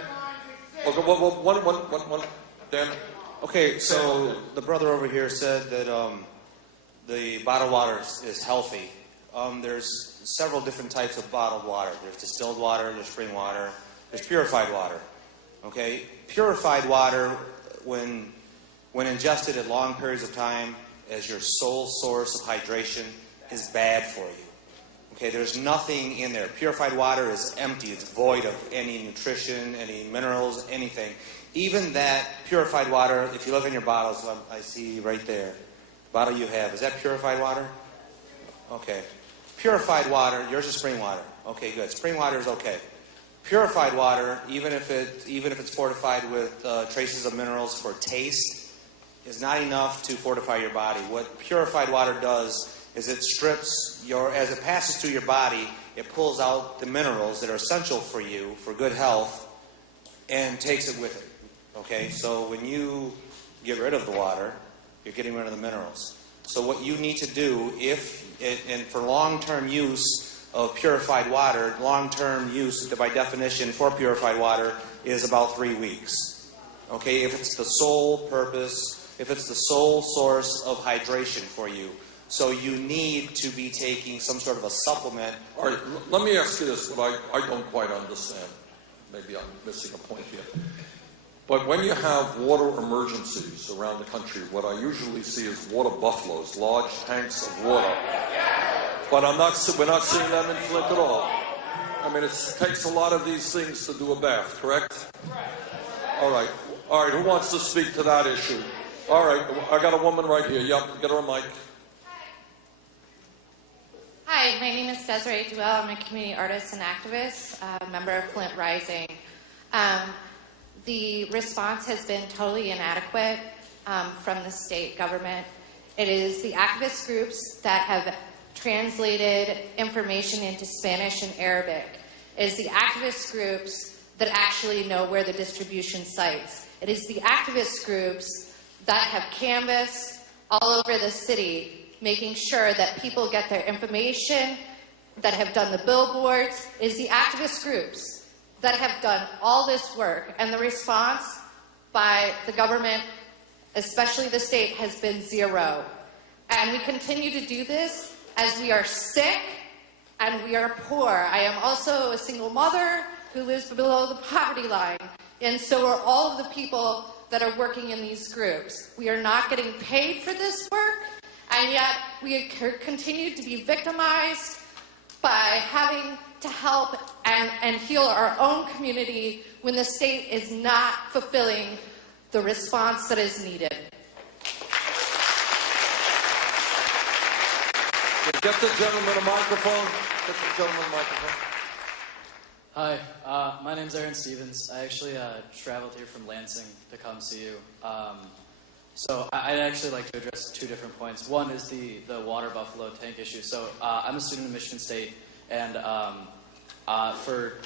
Okay, one. Dan? Okay, so the brother over here said that the bottled water is healthy. There's several different types of bottled water. There's distilled water, there's spring water, there's purified water. Okay, purified water, when ingested at long periods of time as your sole source of hydration, is bad for you. Okay, there's nothing in there. Purified water is empty. It's void of any nutrition, any minerals, anything. Even that purified water, if you look in your bottles, I see right there, the bottle you have, is that purified water? Okay. Purified water, yours is spring water. Okay, good. Spring water is okay. Purified water, even if it's fortified with traces of minerals for taste, is not enough to fortify your body. What purified water does is it strips as it passes through your body, it pulls out the minerals that are essential for you, for good health, and takes it with it. Okay, so when you get rid of the water, you're getting rid of the minerals. So what you need to do, and for long-term use of purified water, long-term use by definition for purified water is about 3 weeks. Okay, if it's the sole purpose, if it's the sole source of hydration for you. So you need to be taking some sort of a supplement. All right, let me ask you this, but I don't quite understand. Maybe I'm missing a point here. But when you have water emergencies around the country, what I usually see is water buffaloes, large tanks of water. But we're not seeing them in Flint at all. I mean, it takes a lot of these things to do a bath, correct? All right, who wants to speak to that issue? All right, I got a woman right here. Yep, get her a mic. Hi, my name is Desiree Duell. I'm a community artist and activist, a member of Flint Rising. The response has been totally inadequate from the state government. It is the activist groups that have translated information into Spanish and Arabic. It is the activist groups that actually know where the distribution sites. It is the activist groups that have canvassed all over the city, making sure that people get their information, that have done the billboards. It is the activist groups that have done all this work, and the response by the government, especially the state, has been zero. And we continue to do this as we are sick and we are poor. I am also a single mother who lives below the poverty line, and so are all of the people that are working in these groups. We are not getting paid for this work, and yet we continue to be victimized by having to help and heal our own community when the state is not fulfilling the response that is needed. Get the gentleman a microphone. Get the gentleman a microphone. Hi, my name's Aaron Stevens. I actually traveled here from Lansing to come see you. So I'd actually like to address two different points. One is the water buffalo tank issue. So I'm a student at Michigan State, and for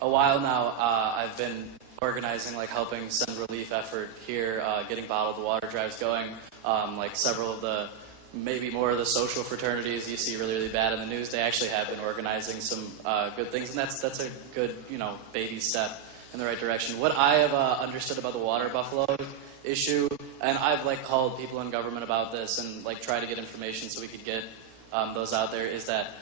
a while now I've been organizing, like helping send relief effort here, getting bottled water drives going. Like several of the, maybe more of the social fraternities you see really, really bad in the news, they actually have been organizing some good things, and that's a good, baby step in the right direction. What I have understood about the water buffalo issue, and I've called people in government about this and tried to get information so we could get those out there, is that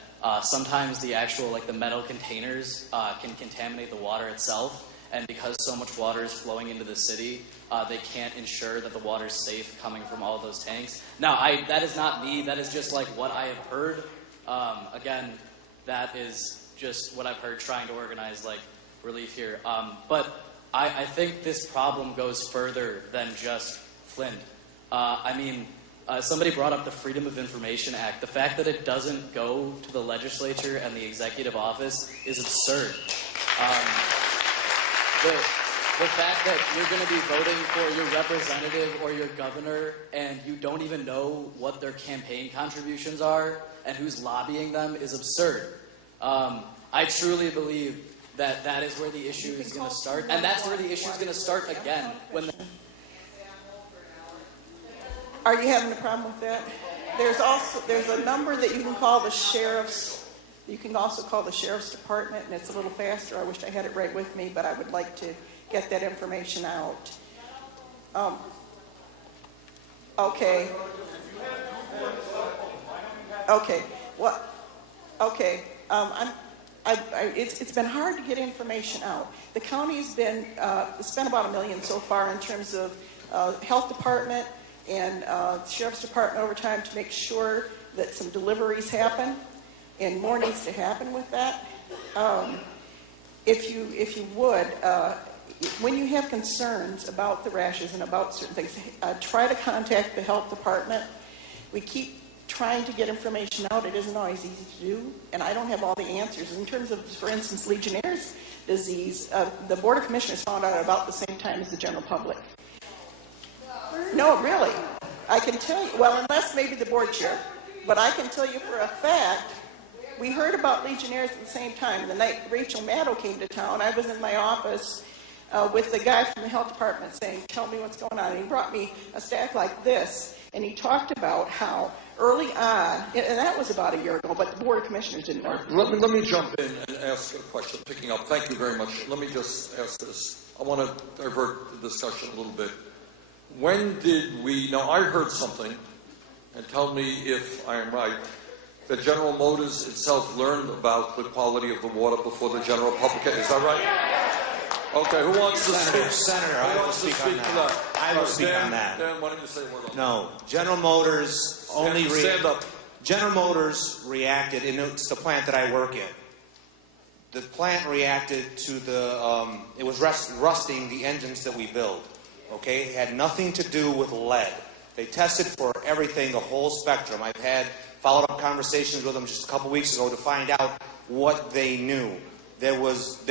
sometimes the actual the metal containers can contaminate the water itself, and because so much water is flowing into the city, they can't ensure that the water is safe coming from all of those tanks. Now, that is not me. That is just what I have heard. Again, that is just what I've heard trying to organize relief here. But I think this problem goes further than just Flint. Somebody brought up the Freedom of Information Act. The fact that it doesn't go to the legislature and the executive office is absurd. The fact that you're going to be voting for your representative or your governor and you don't even know what their campaign contributions are and who's lobbying them is absurd. I truly believe that is where the issue is going to start, and that's where the issue is going to start again. Are you having a problem with that? There's a number that you can call the sheriff's. You can also call the sheriff's department, and it's a little faster. I wish I had it right with me, but I would like to get that information out. Okay. Okay. What? Okay. It's been hard to get information out. The county's been spent about $1 million so far in terms of health department and sheriff's department overtime to make sure that some deliveries happen, and more needs to happen with that. If you would, when you have concerns about the rashes and about certain things, try to contact the health department. We keep trying to get information out. It isn't always easy to do, and I don't have all the answers. In terms of, for instance, Legionnaire's disease, the Board of Commissioners found out about the same time as the general public. No, really. I can tell you, well, unless maybe the board chair, but I can tell you for a fact, we heard about Legionnaires at the same time. The night Rachel Maddow came to town, I was in my office with the guy from the health department saying, tell me what's going on. And he brought me a stack like this, and he talked about how early on, and that was about a year ago, but the Board of Commissioners didn't know. Let me jump in and ask a question, picking up. Thank you very much. Let me just ask this. I want to divert the discussion a little bit. When did we, now I heard something, and tell me if I am right, that General Motors itself learned about the quality of the water before the general public. Is that right? Okay, who wants to speak? Senator, I will speak on that. I will speak on that. Dan, why don't you say a word on that? No, General Motors only stand up. General Motors reacted, and it's the plant that I work in. The plant reacted to it was rusting the engines that we build. Okay, it had nothing to do with lead. They tested for everything, the whole spectrum. I've had follow-up conversations with them just a couple weeks ago to find out what they knew. There was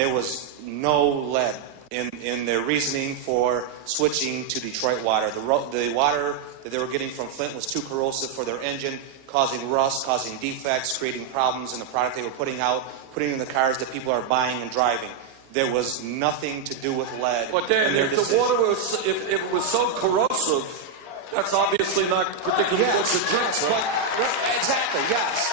no lead in their reasoning for switching to Detroit water. The water that they were getting from Flint was too corrosive for their engine, causing rust, causing defects, creating problems in the product they were putting in the cars that people are buying and driving. There was nothing to do with lead. But Dan, if the water was, if it was so corrosive, that's obviously not particularly good to drink, right? Exactly, yes.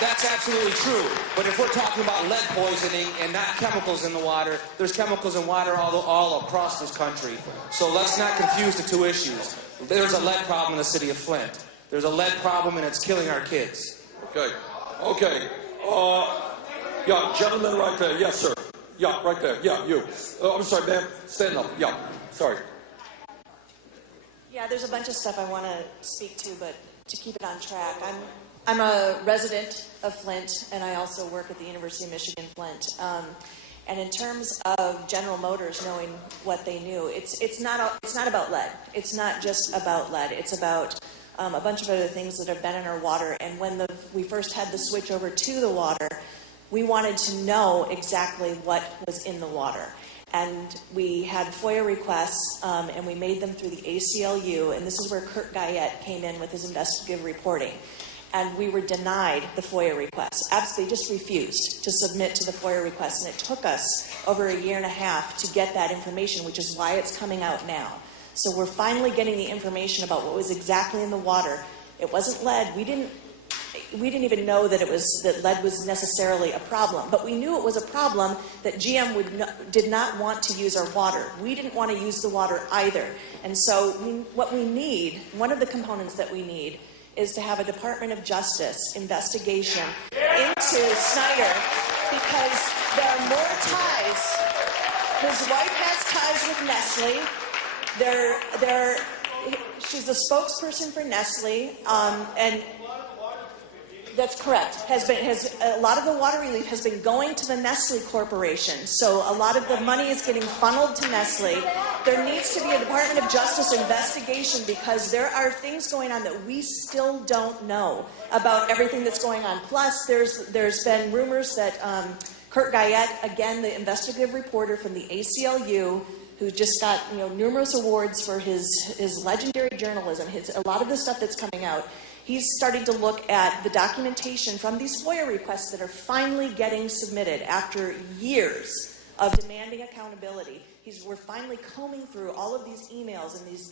That's absolutely true. But if we're talking about lead poisoning and not chemicals in the water, there's chemicals in water all across this country. So let's not confuse the two issues. There's a lead problem in the city of Flint. There's a lead problem and it's killing our kids. Okay. Yeah, gentleman right there. Yes, sir. Yeah, right there. Yeah, you. I'm sorry, ma'am. Stand up. Yeah, sorry. Yeah, there's a bunch of stuff I want to speak to, but to keep it on track, I'm a resident of Flint, and I also work at the University of Michigan Flint. And in terms of General Motors knowing what they knew, it's not about lead. It's not just about lead. It's about a bunch of other things that have been in our water. And when we first had the switch over to the water, we wanted to know exactly what was in the water. And we had FOIA requests, and we made them through the ACLU, and this is where Kurt Guyette came in with his investigative reporting. And we were denied the FOIA requests. They just refused to submit to the FOIA requests, and it took us over a year and a half to get that information, which is why it's coming out now. So we're finally getting the information about what was exactly in the water. It wasn't lead. We didn't even know that lead was necessarily a problem, but we knew it was a problem that GM did not want to use our water. We didn't want to use the water either. And so what we need, one of the components that we need, is to have a Department of Justice investigation into Snyder, because there are more ties. His wife has ties with Nestle. She's a spokesperson for Nestle, and that's correct. A lot of the water relief has been going to the Nestle Corporation, so a lot of the money is getting funneled to Nestle. There needs to be a Department of Justice investigation, because there are things going on that we still don't know about everything that's going on. Plus, there's been rumors that Kurt Guyette, again, the investigative reporter from the ACLU, who just got numerous awards for his legendary journalism, a lot of the stuff that's coming out. He's starting to look at the documentation from these FOIA requests that are finally getting submitted after years of demanding accountability. We're finally combing through all of these emails and these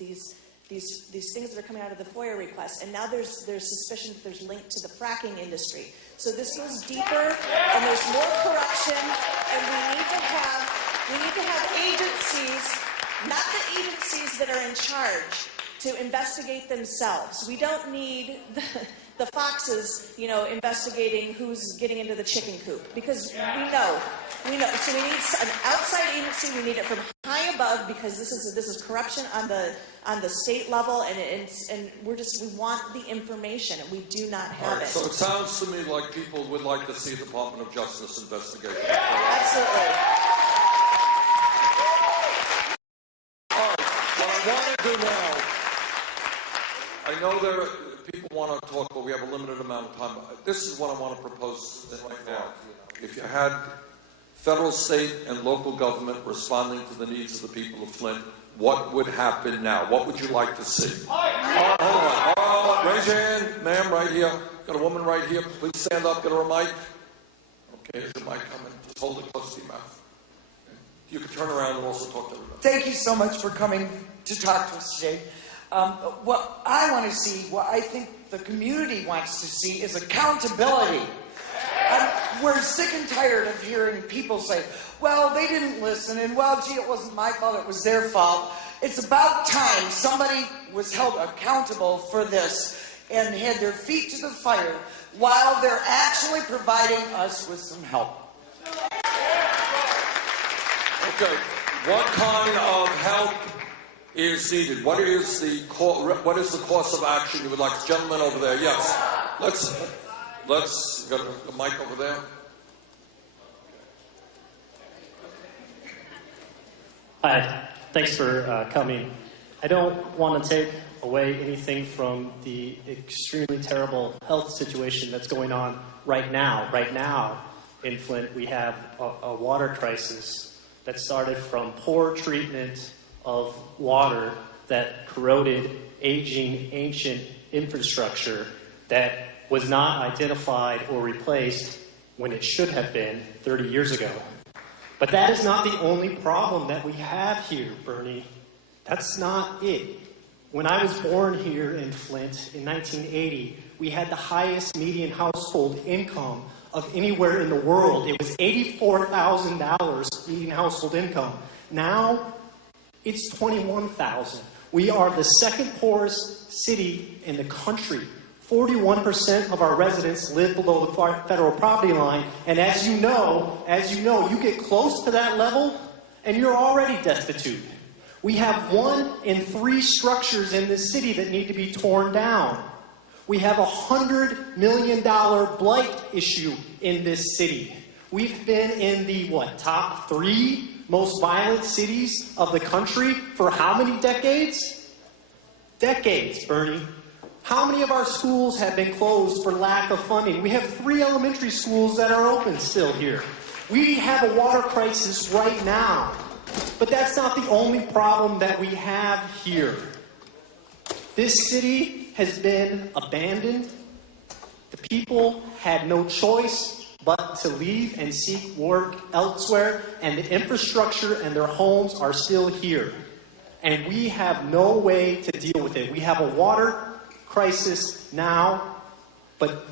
things that are coming out of the FOIA requests, and now there's suspicion that there's linked to the fracking industry. So this goes deeper, and there's more corruption, and we need to have agencies, not the agencies that are in charge, to investigate themselves. We don't need the foxes, investigating who's getting into the chicken coop, because we know. So we need an outside agency. We need it from high above, because this is corruption on the state level, and we want the information, and we do not have it. So it sounds to me like people would like to see a Department of Justice investigation. Absolutely. All right. What I want to do now. I know people want to talk, but we have a limited amount of time. This is what I want to propose right now. If you had federal, state, and local government responding to the needs of the people of Flint, what would happen now? What would you like to see? Hold on. Raise your hand, ma'am, right here. Got a woman right here. Please stand up. Get her a mic. Okay, here's the mic coming. Just hold it close to your mouth. You can turn around and also talk to everybody. Thank you so much for coming to talk to us today. What I want to see, what I think the community wants to see, is accountability. We're sick and tired of hearing people say, well, they didn't listen, and well, gee, it wasn't my fault, it was their fault. It's about time somebody was held accountable for this and had their feet to the fire while they're actually providing us with some help. Okay, what kind of help is needed? What is the course of action you would like? Gentleman over there, yes. Let's got a mic over there. Hi, thanks for coming. I don't want to take away anything from the extremely terrible health situation that's going on right now. Right now in Flint, we have a water crisis that started from poor treatment of water that corroded aging, ancient infrastructure that was not identified or replaced when it should have been 30 years ago. But that is not the only problem that we have here, Bernie. That's not it. When I was born here in Flint in 1980, we had the highest median household income of anywhere in the world. It was $84,000 median household income. Now, it's $21,000. We are the second poorest city in the country. 41% of our residents live below the federal poverty line, and as you know, you get close to that level, and you're already destitute. We have 1 in 3 structures in this city that need to be torn down. We have a $100 million blight issue in this city. We've been in the, top 3 most violent cities of the country for how many decades? Decades, Bernie. How many of our schools have been closed for lack of funding? We have 3 elementary schools that are open still here. We have a water crisis right now. But that's not the only problem that we have here. This city has been abandoned. The people had no choice but to leave and seek work elsewhere, and the infrastructure and their homes are still here. And we have no way to deal with it. We have a water crisis now, but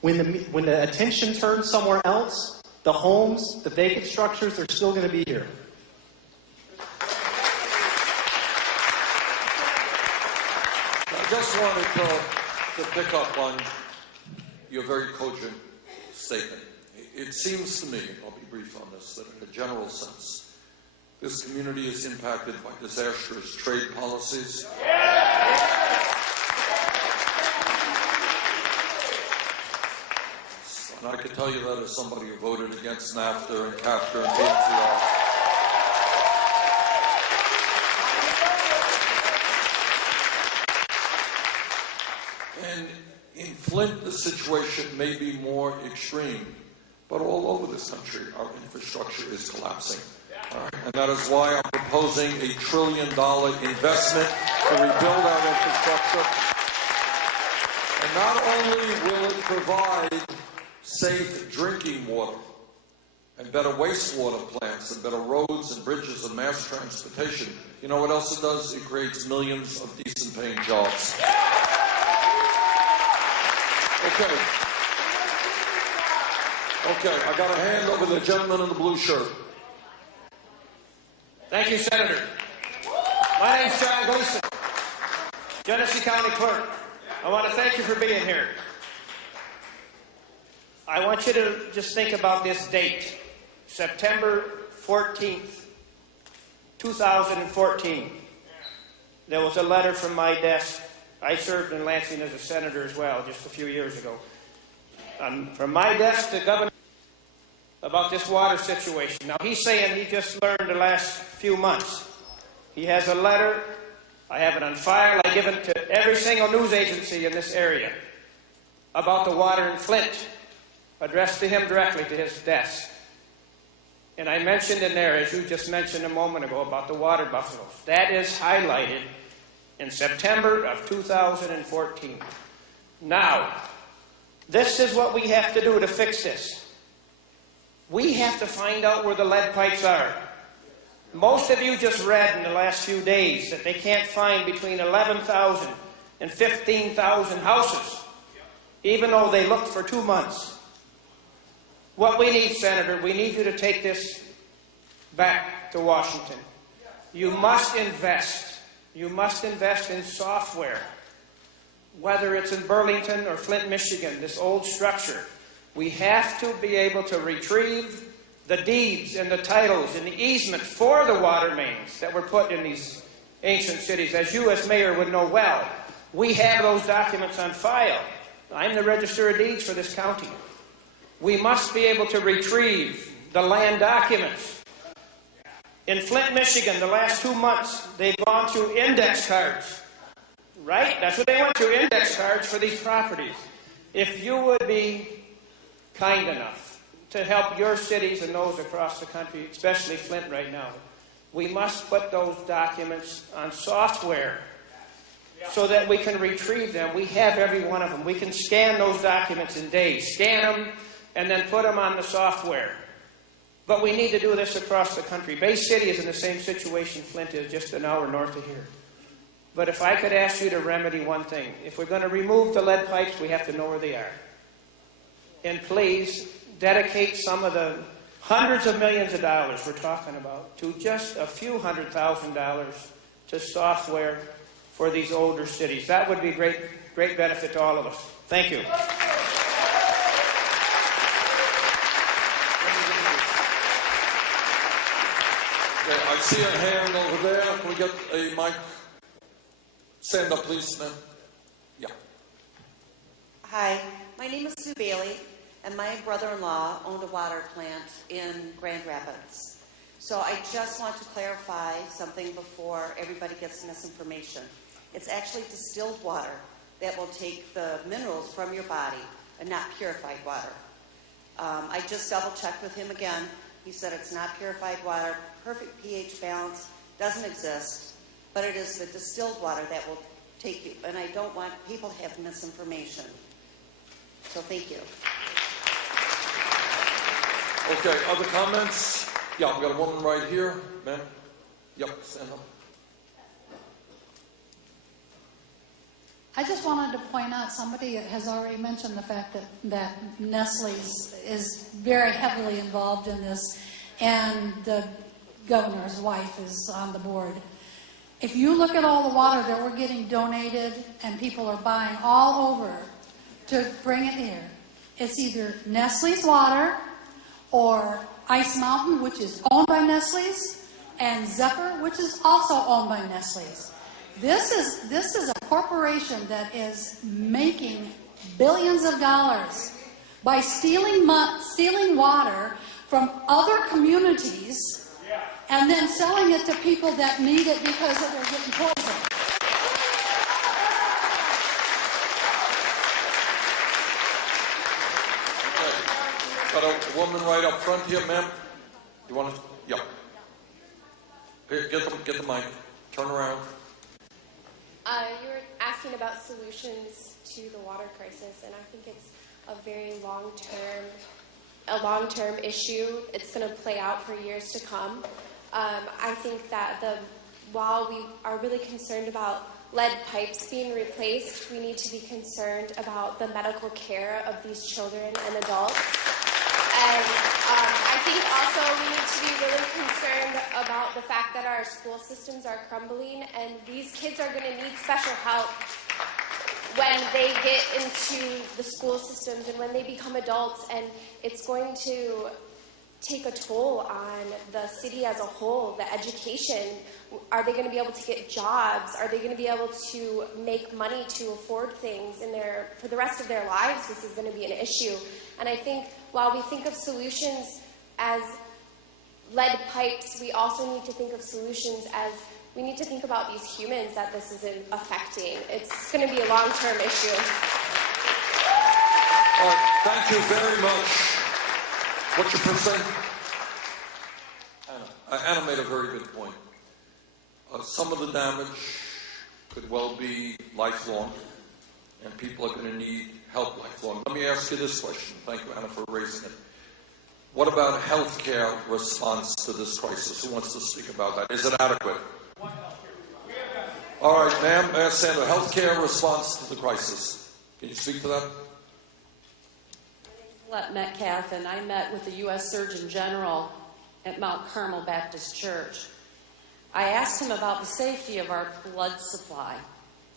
when the attention turns somewhere else, the homes, the vacant structures, are still going to be here. I just wanted to pick up on your very cogent statement. It seems to me, I'll be brief on this, that in a general sense, this community is impacted by disastrous trade policies. And I can tell you that as somebody who voted against NAFTA and CAFTA and BNCR. And in Flint, the situation may be more extreme, but all over this country, our infrastructure is collapsing. All right? And that is why I'm proposing $1 trillion investment to rebuild our infrastructure. And not only will it provide safe drinking water and better wastewater plants and better roads and bridges and mass transportation, you know what else it does? It creates millions of decent paying jobs. Okay, I got a hand over the gentleman in the blue shirt. Thank you, Senator. My name's John Gleason, Genesee County Clerk. I want to thank you for being here. I want you to just think about this date, September 14th, 2014. There was a letter from my desk. I served in Lansing as a senator as well, just a few years ago. From my desk to Governor about this water situation. Now, he's saying he just learned the last few months. He has a letter. I have it on file. I give it to every single news agency in this area about the water in Flint, addressed to him directly to his desk. And I mentioned in there, as you just mentioned a moment ago, about the water buffaloes. That is highlighted in September of 2014. Now, this is what we have to do to fix this. We have to find out where the lead pipes are. Most of you just read in the last few days that they can't find between 11,000 and 15,000 houses, even though they looked for 2 months. What we need, Senator, we need you to take this back to Washington. You must invest. You must invest in software. Whether it's in Burlington or Flint, Michigan, this old structure, we have to be able to retrieve the deeds and the titles and the easement for the water mains that were put in these ancient cities. As you as mayor would know well, we have those documents on file. I'm the Register of Deeds for this county. We must be able to retrieve the land documents. In Flint, Michigan, the last 2 months, they've gone through index cards. Right? That's what they went through, index cards for these properties. If you would be kind enough to help your cities and those across the country, especially Flint right now, we must put those documents on software so that we can retrieve them. We have every one of them. We can scan those documents in days, scan them, and then put them on the software. But we need to do this across the country. Bay City is in the same situation Flint is, just an hour north of here. But if I could ask you to remedy one thing, if we're going to remove the lead pipes, we have to know where they are. And please dedicate some of the hundreds of millions of dollars we're talking about to just a few $100,000 to software for these older cities. That would be great benefit to all of us. Thank you. Okay, I see a hand over there. Can we get a mic? Stand up, please, ma'am. Yeah. Hi, my name is Sue Bailey, and my brother-in-law owned a water plant in Grand Rapids. So I just want to clarify something before everybody gets misinformation. It's actually distilled water that will take the minerals from your body and not purified water. I just double-checked with him again. He said it's not purified water, perfect pH balance, doesn't exist, but it is the distilled water that will take you. And I don't want people to have misinformation. So thank you. Okay, other comments? Yeah, we got a woman right here, ma'am. Yep, stand up. I just wanted to point out, somebody has already mentioned the fact that Nestle's is very heavily involved in this, and the governor's wife is on the board. If you look at all the water that we're getting donated and people are buying all over to bring it here, it's either Nestle's water or Ice Mountain, which is owned by Nestle's, and Zephyr, which is also owned by Nestle's. This is a corporation that is making billions of dollars by stealing water from other communities and then selling it to people that need it because they're getting poisoned. Got a woman right up front here, ma'am. You want to? Yeah. Here, get the mic. Turn around. You were asking about solutions to the water crisis, and I think it's a very long-term issue. It's going to play out for years to come. I think that while we are really concerned about lead pipes being replaced, we need to be concerned about the medical care of these children and adults. And I think also we need to be really concerned about the fact that our school systems are crumbling, and these kids are going to need special help when they get into the school systems and when they become adults, and it's going to take a toll on the city as a whole. The education, are they going to be able to get jobs? Are they going to be able to make money to afford things for the rest of their lives? This is going to be an issue. And I think while we think of solutions as lead pipes, we also need to think of solutions as we need to think about these humans that this is affecting. It's going to be a long-term issue. All right, thank you very much. What's your percent? Anna made a very good point. Some of the damage could well be lifelong, and people are going to need help lifelong. Let me ask you this question. Thank you, Anna, for raising it. What about health care response to this crisis? Who wants to speak about that? Is it adequate? All right, ma'am, Sandra, health care response to the crisis. Can you speak to that? Flint Metcalf, and I met with the U.S. Surgeon General at Mount Carmel Baptist Church. I asked him about the safety of our blood supply,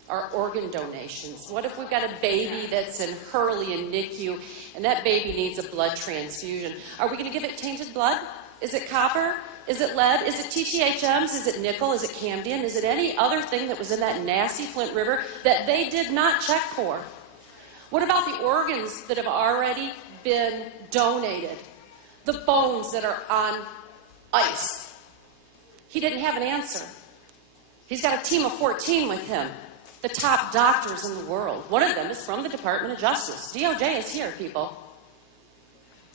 our organ donations. What if we've got a baby that's in Hurley and NICU, and that baby needs a blood transfusion? Are we going to give it tainted blood? Is it copper? Is it lead? Is it TTHMs? Is it nickel? Is it cambium? Is it any other thing that was in that nasty Flint River that they did not check for? What about the organs that have already been donated? The bones that are on ice? He didn't have an answer. He's got a team of 14 with him, the top doctors in the world. One of them is from the Department of Justice. DOJ is here, people.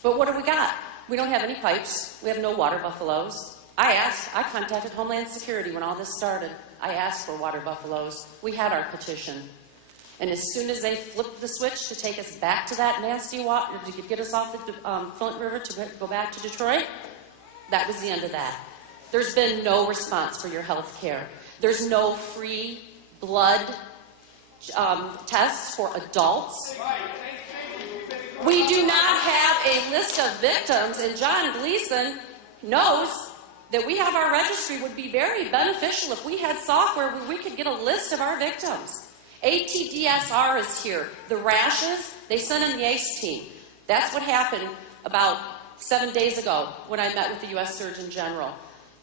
But what do we got? We don't have any pipes. We have no water buffaloes. I contacted Homeland Security when all this started. I asked for water buffaloes. We had our petition. And as soon as they flipped the switch to take us back to that nasty water, to get us off the Flint River to go back to Detroit, that was the end of that. There's been no response for your health care. There's no free blood tests for adults. We do not have a list of victims, and John Gleason knows that we have our registry. Would be very beneficial if we had software where we could get a list of our victims. ATDSR is here. The rashes, they sent in the ACE team. That's what happened about 7 days ago when I met with the U.S. Surgeon General.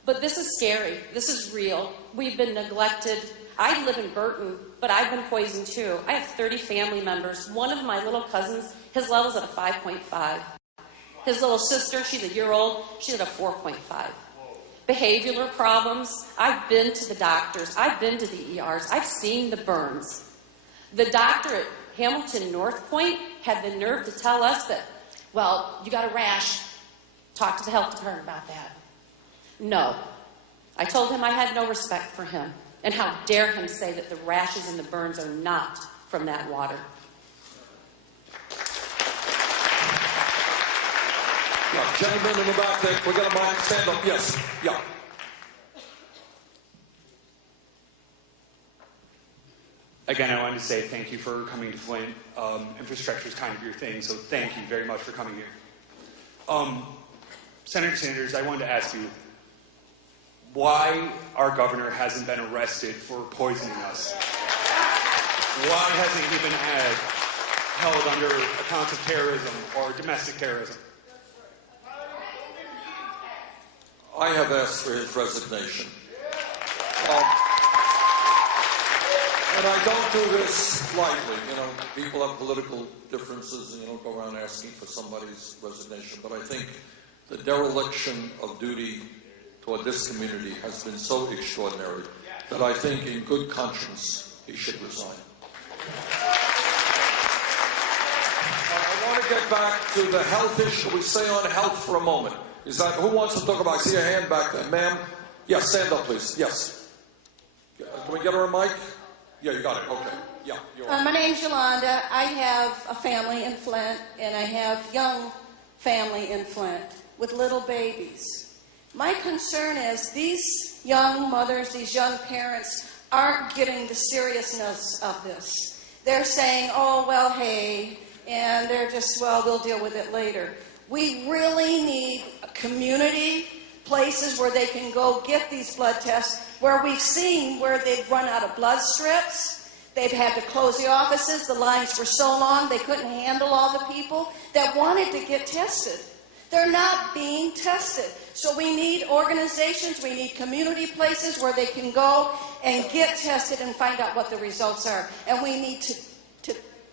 But this is scary. This is real. We've been neglected. I live in Burton, but I've been poisoned too. I have 30 family members. One of my little cousins, his level's at a 5.5. His little sister, she's a year old, she's at a 4.5. Behavioral problems. I've been to the doctors. I've been to the ERs. I've seen the burns. The doctor at Hamilton North Point had the nerve to tell us that, well, you got a rash. Talk to the health department about that. No. I told him I had no respect for him. And how dare him say that the rashes and the burns are not from that water. Yeah, gentlemen in the back there, we got a mic, stand up, yes, yeah. Again, I wanted to say thank you for coming to Flint. Infrastructure is kind of your thing, so thank you very much for coming here. Senator Sanders, I wanted to ask you why our governor hasn't been arrested for poisoning us. Why hasn't he been held under accounts of terrorism or domestic terrorism? I have asked for his resignation. And I don't do this lightly. You know, people have political differences and you don't go around asking for somebody's resignation. But I think the dereliction of duty toward this community has been so extraordinary that I think in good conscience he should resign. I want to get back to the health issue. We stay on health for a moment. Is that, who wants to talk about? I see a hand back there. Ma'am? Yes, stand up, please. Yes. Can we get her a mic? Yeah, you got it. Okay. Yeah, you're My name's Yolanda. I have a family in Flint, and I have young family in Flint with little babies. My concern is these young mothers, these young parents aren't getting the seriousness of this. They're saying, oh, well, hey, and they're just, well, we'll deal with it later. We really need community places where they can go get these blood tests, where we've seen where they've run out of blood strips. They've had to close the offices. The lines were so long they couldn't handle all the people that wanted to get tested. They're not being tested. So we need organizations, we need community places where they can go and get tested and find out what the results are. And we need to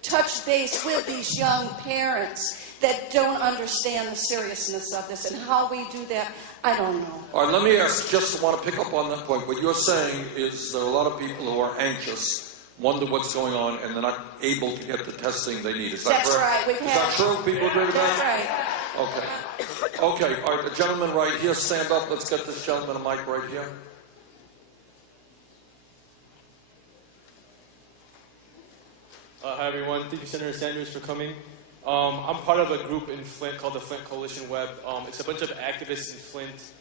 touch base with these young parents that don't understand the seriousness of this. And how we do that, I don't know. All right, let me ask, just want to pick up on that point. What you're saying is there are a lot of people who are anxious, wonder what's going on, and they're not able to get the testing they need. Is that That's correct? right. Is that true? People agree with That's that? right. Okay. Okay, all right, the gentleman right here, stand up. Let's get this gentleman a mic right here. Hi, everyone. Thank you, Senator Sanders, for coming. I'm part of a group in Flint called the Flint Coalition Web. It's a bunch of activists in Flint.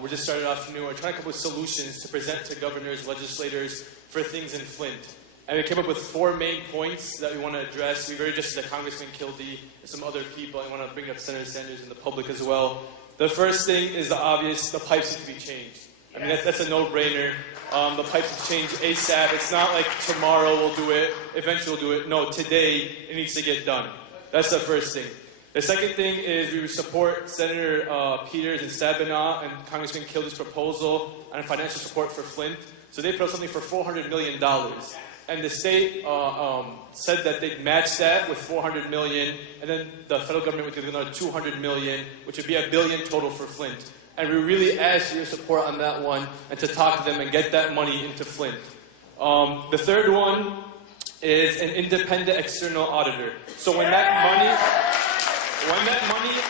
We're just started off new. We're trying to come up with solutions to present to governors, legislators for things in Flint. And we came up with 4 main points that we want to address. We've already addressed Congressman Kildee and some other people. I want to bring up Senator Sanders and the public as well. The first thing is the obvious: the pipes need to be changed. I mean, that's a no-brainer. The pipes need to change ASAP. It's not like tomorrow we'll do it, eventually we'll do it. No, today it needs to get done. That's the first thing. The second thing is we would support Senator Peters and Sabinot and Congressman Kildee's proposal on financial support for Flint. So they put up something for $400 million. And the state said that they'd match that with $400 million, and then the federal government would give another $200 million, which would be $1 billion total for Flint. And we really ask for your support on that one, and to talk to them and get that money into Flint. The third one is an independent external auditor. So when that money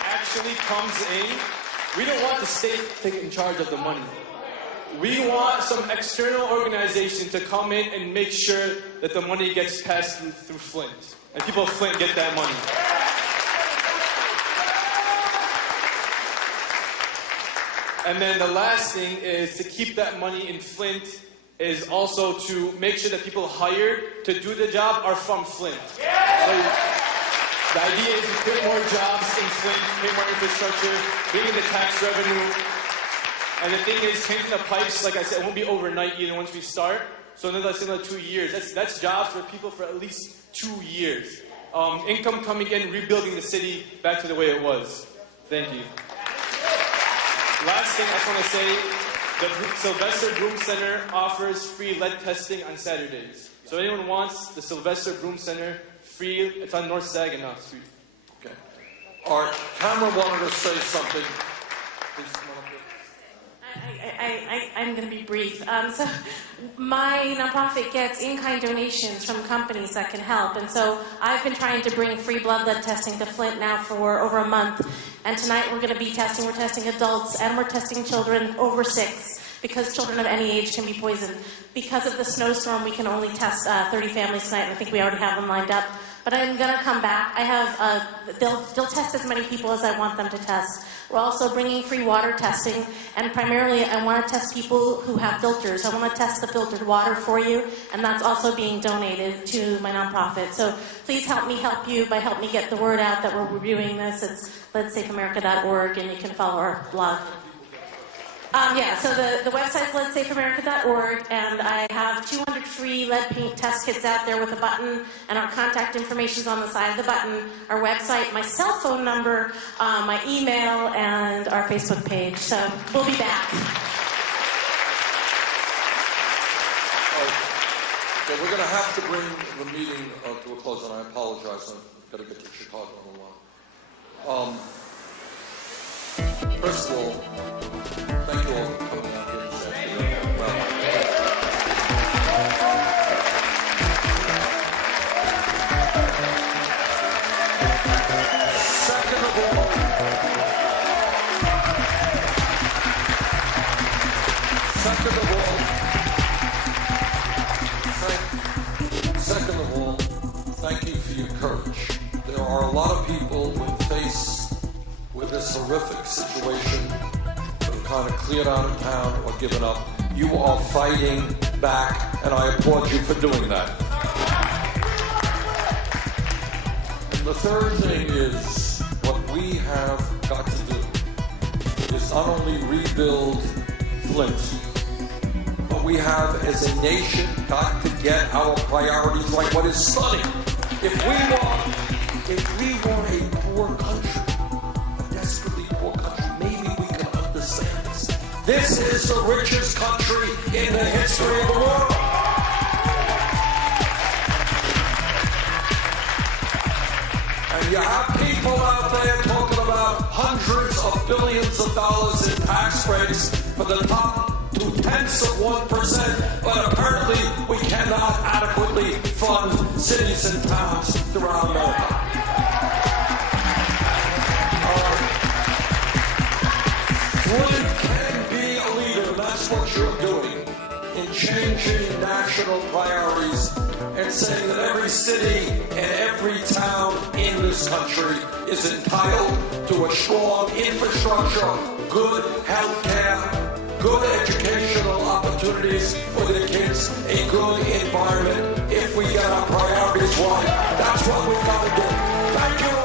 actually comes in, we don't want the state to get in charge of the money. We want some external organization to come in and make sure that the money gets passed through Flint. And people of Flint get that money. And then the last thing is to keep that money in Flint is also to make sure that people hired to do the job are from Flint. So the idea is to create more jobs in Flint, create more infrastructure, bring in the tax revenue. And the thing is, changing the pipes, like I said, it won't be overnight either once we start. So another 2 years. That's jobs for people for at least 2 years. Income coming in, rebuilding the city back to the way it was. Thank you. Last thing I just want to say, the Sylvester Broom Center offers free lead testing on Saturdays. So anyone wants the Sylvester Broom Center, free, it's on North Saginaw Street. Okay. All right, Cameron wanted to say something. Please come on up here. I'm going to be brief. So my nonprofit gets in-kind donations from companies that can help. And so I've been trying to bring free blood lead testing to Flint now for over a month. And tonight we're going to be testing. We're testing adults and we're testing children over 6 because children of any age can be poisoned. Because of the snowstorm, we can only test 30 families tonight. And I think we already have them lined up. But I'm going to come back. I have, they'll test as many people as I want them to test. We're also bringing free water testing, and primarily I want to test people who have filters. I want to test the filtered water for you, and that's also being donated to my nonprofit. So please help me help you by help me get the word out that we're reviewing this. It's letsafeamerica.org, and you can follow our blog. So the website's letsafeamerica.org, and I have 200 free lead paint test kits out there with a button, and our contact information's on the side of the button, our website, my cell phone number, my email, and our Facebook page. So we'll be back. Okay, we're going to have to bring the meeting to a close, and I apologize. I've got to get to Chicago in a while. First of all, thank you all for coming out here this afternoon. Second of all, thank you for your courage. There are a lot of people when faced with this horrific situation that have kind of cleared out of town or given up. You are fighting back, and I applaud you for doing that. And the third thing is, what we have got to do is not only rebuild Flint, but we have, as a nation, got to get our priorities right. What is stunning, if we want a poor country, a desperately poor country, maybe we can understand this. This is the richest country in the history of the world. And you have people out there talking about hundreds of billions of dollars in tax breaks for the top 0.2%, but apparently we cannot adequately fund cities and towns throughout America. Flint can be a leader, and that's what you're doing, in changing national priorities and saying that every city and every town in this country is entitled to a strong infrastructure, good health care, good educational opportunities for their kids, a good environment. If we get our priorities right, that's what we've got to do. Thank you.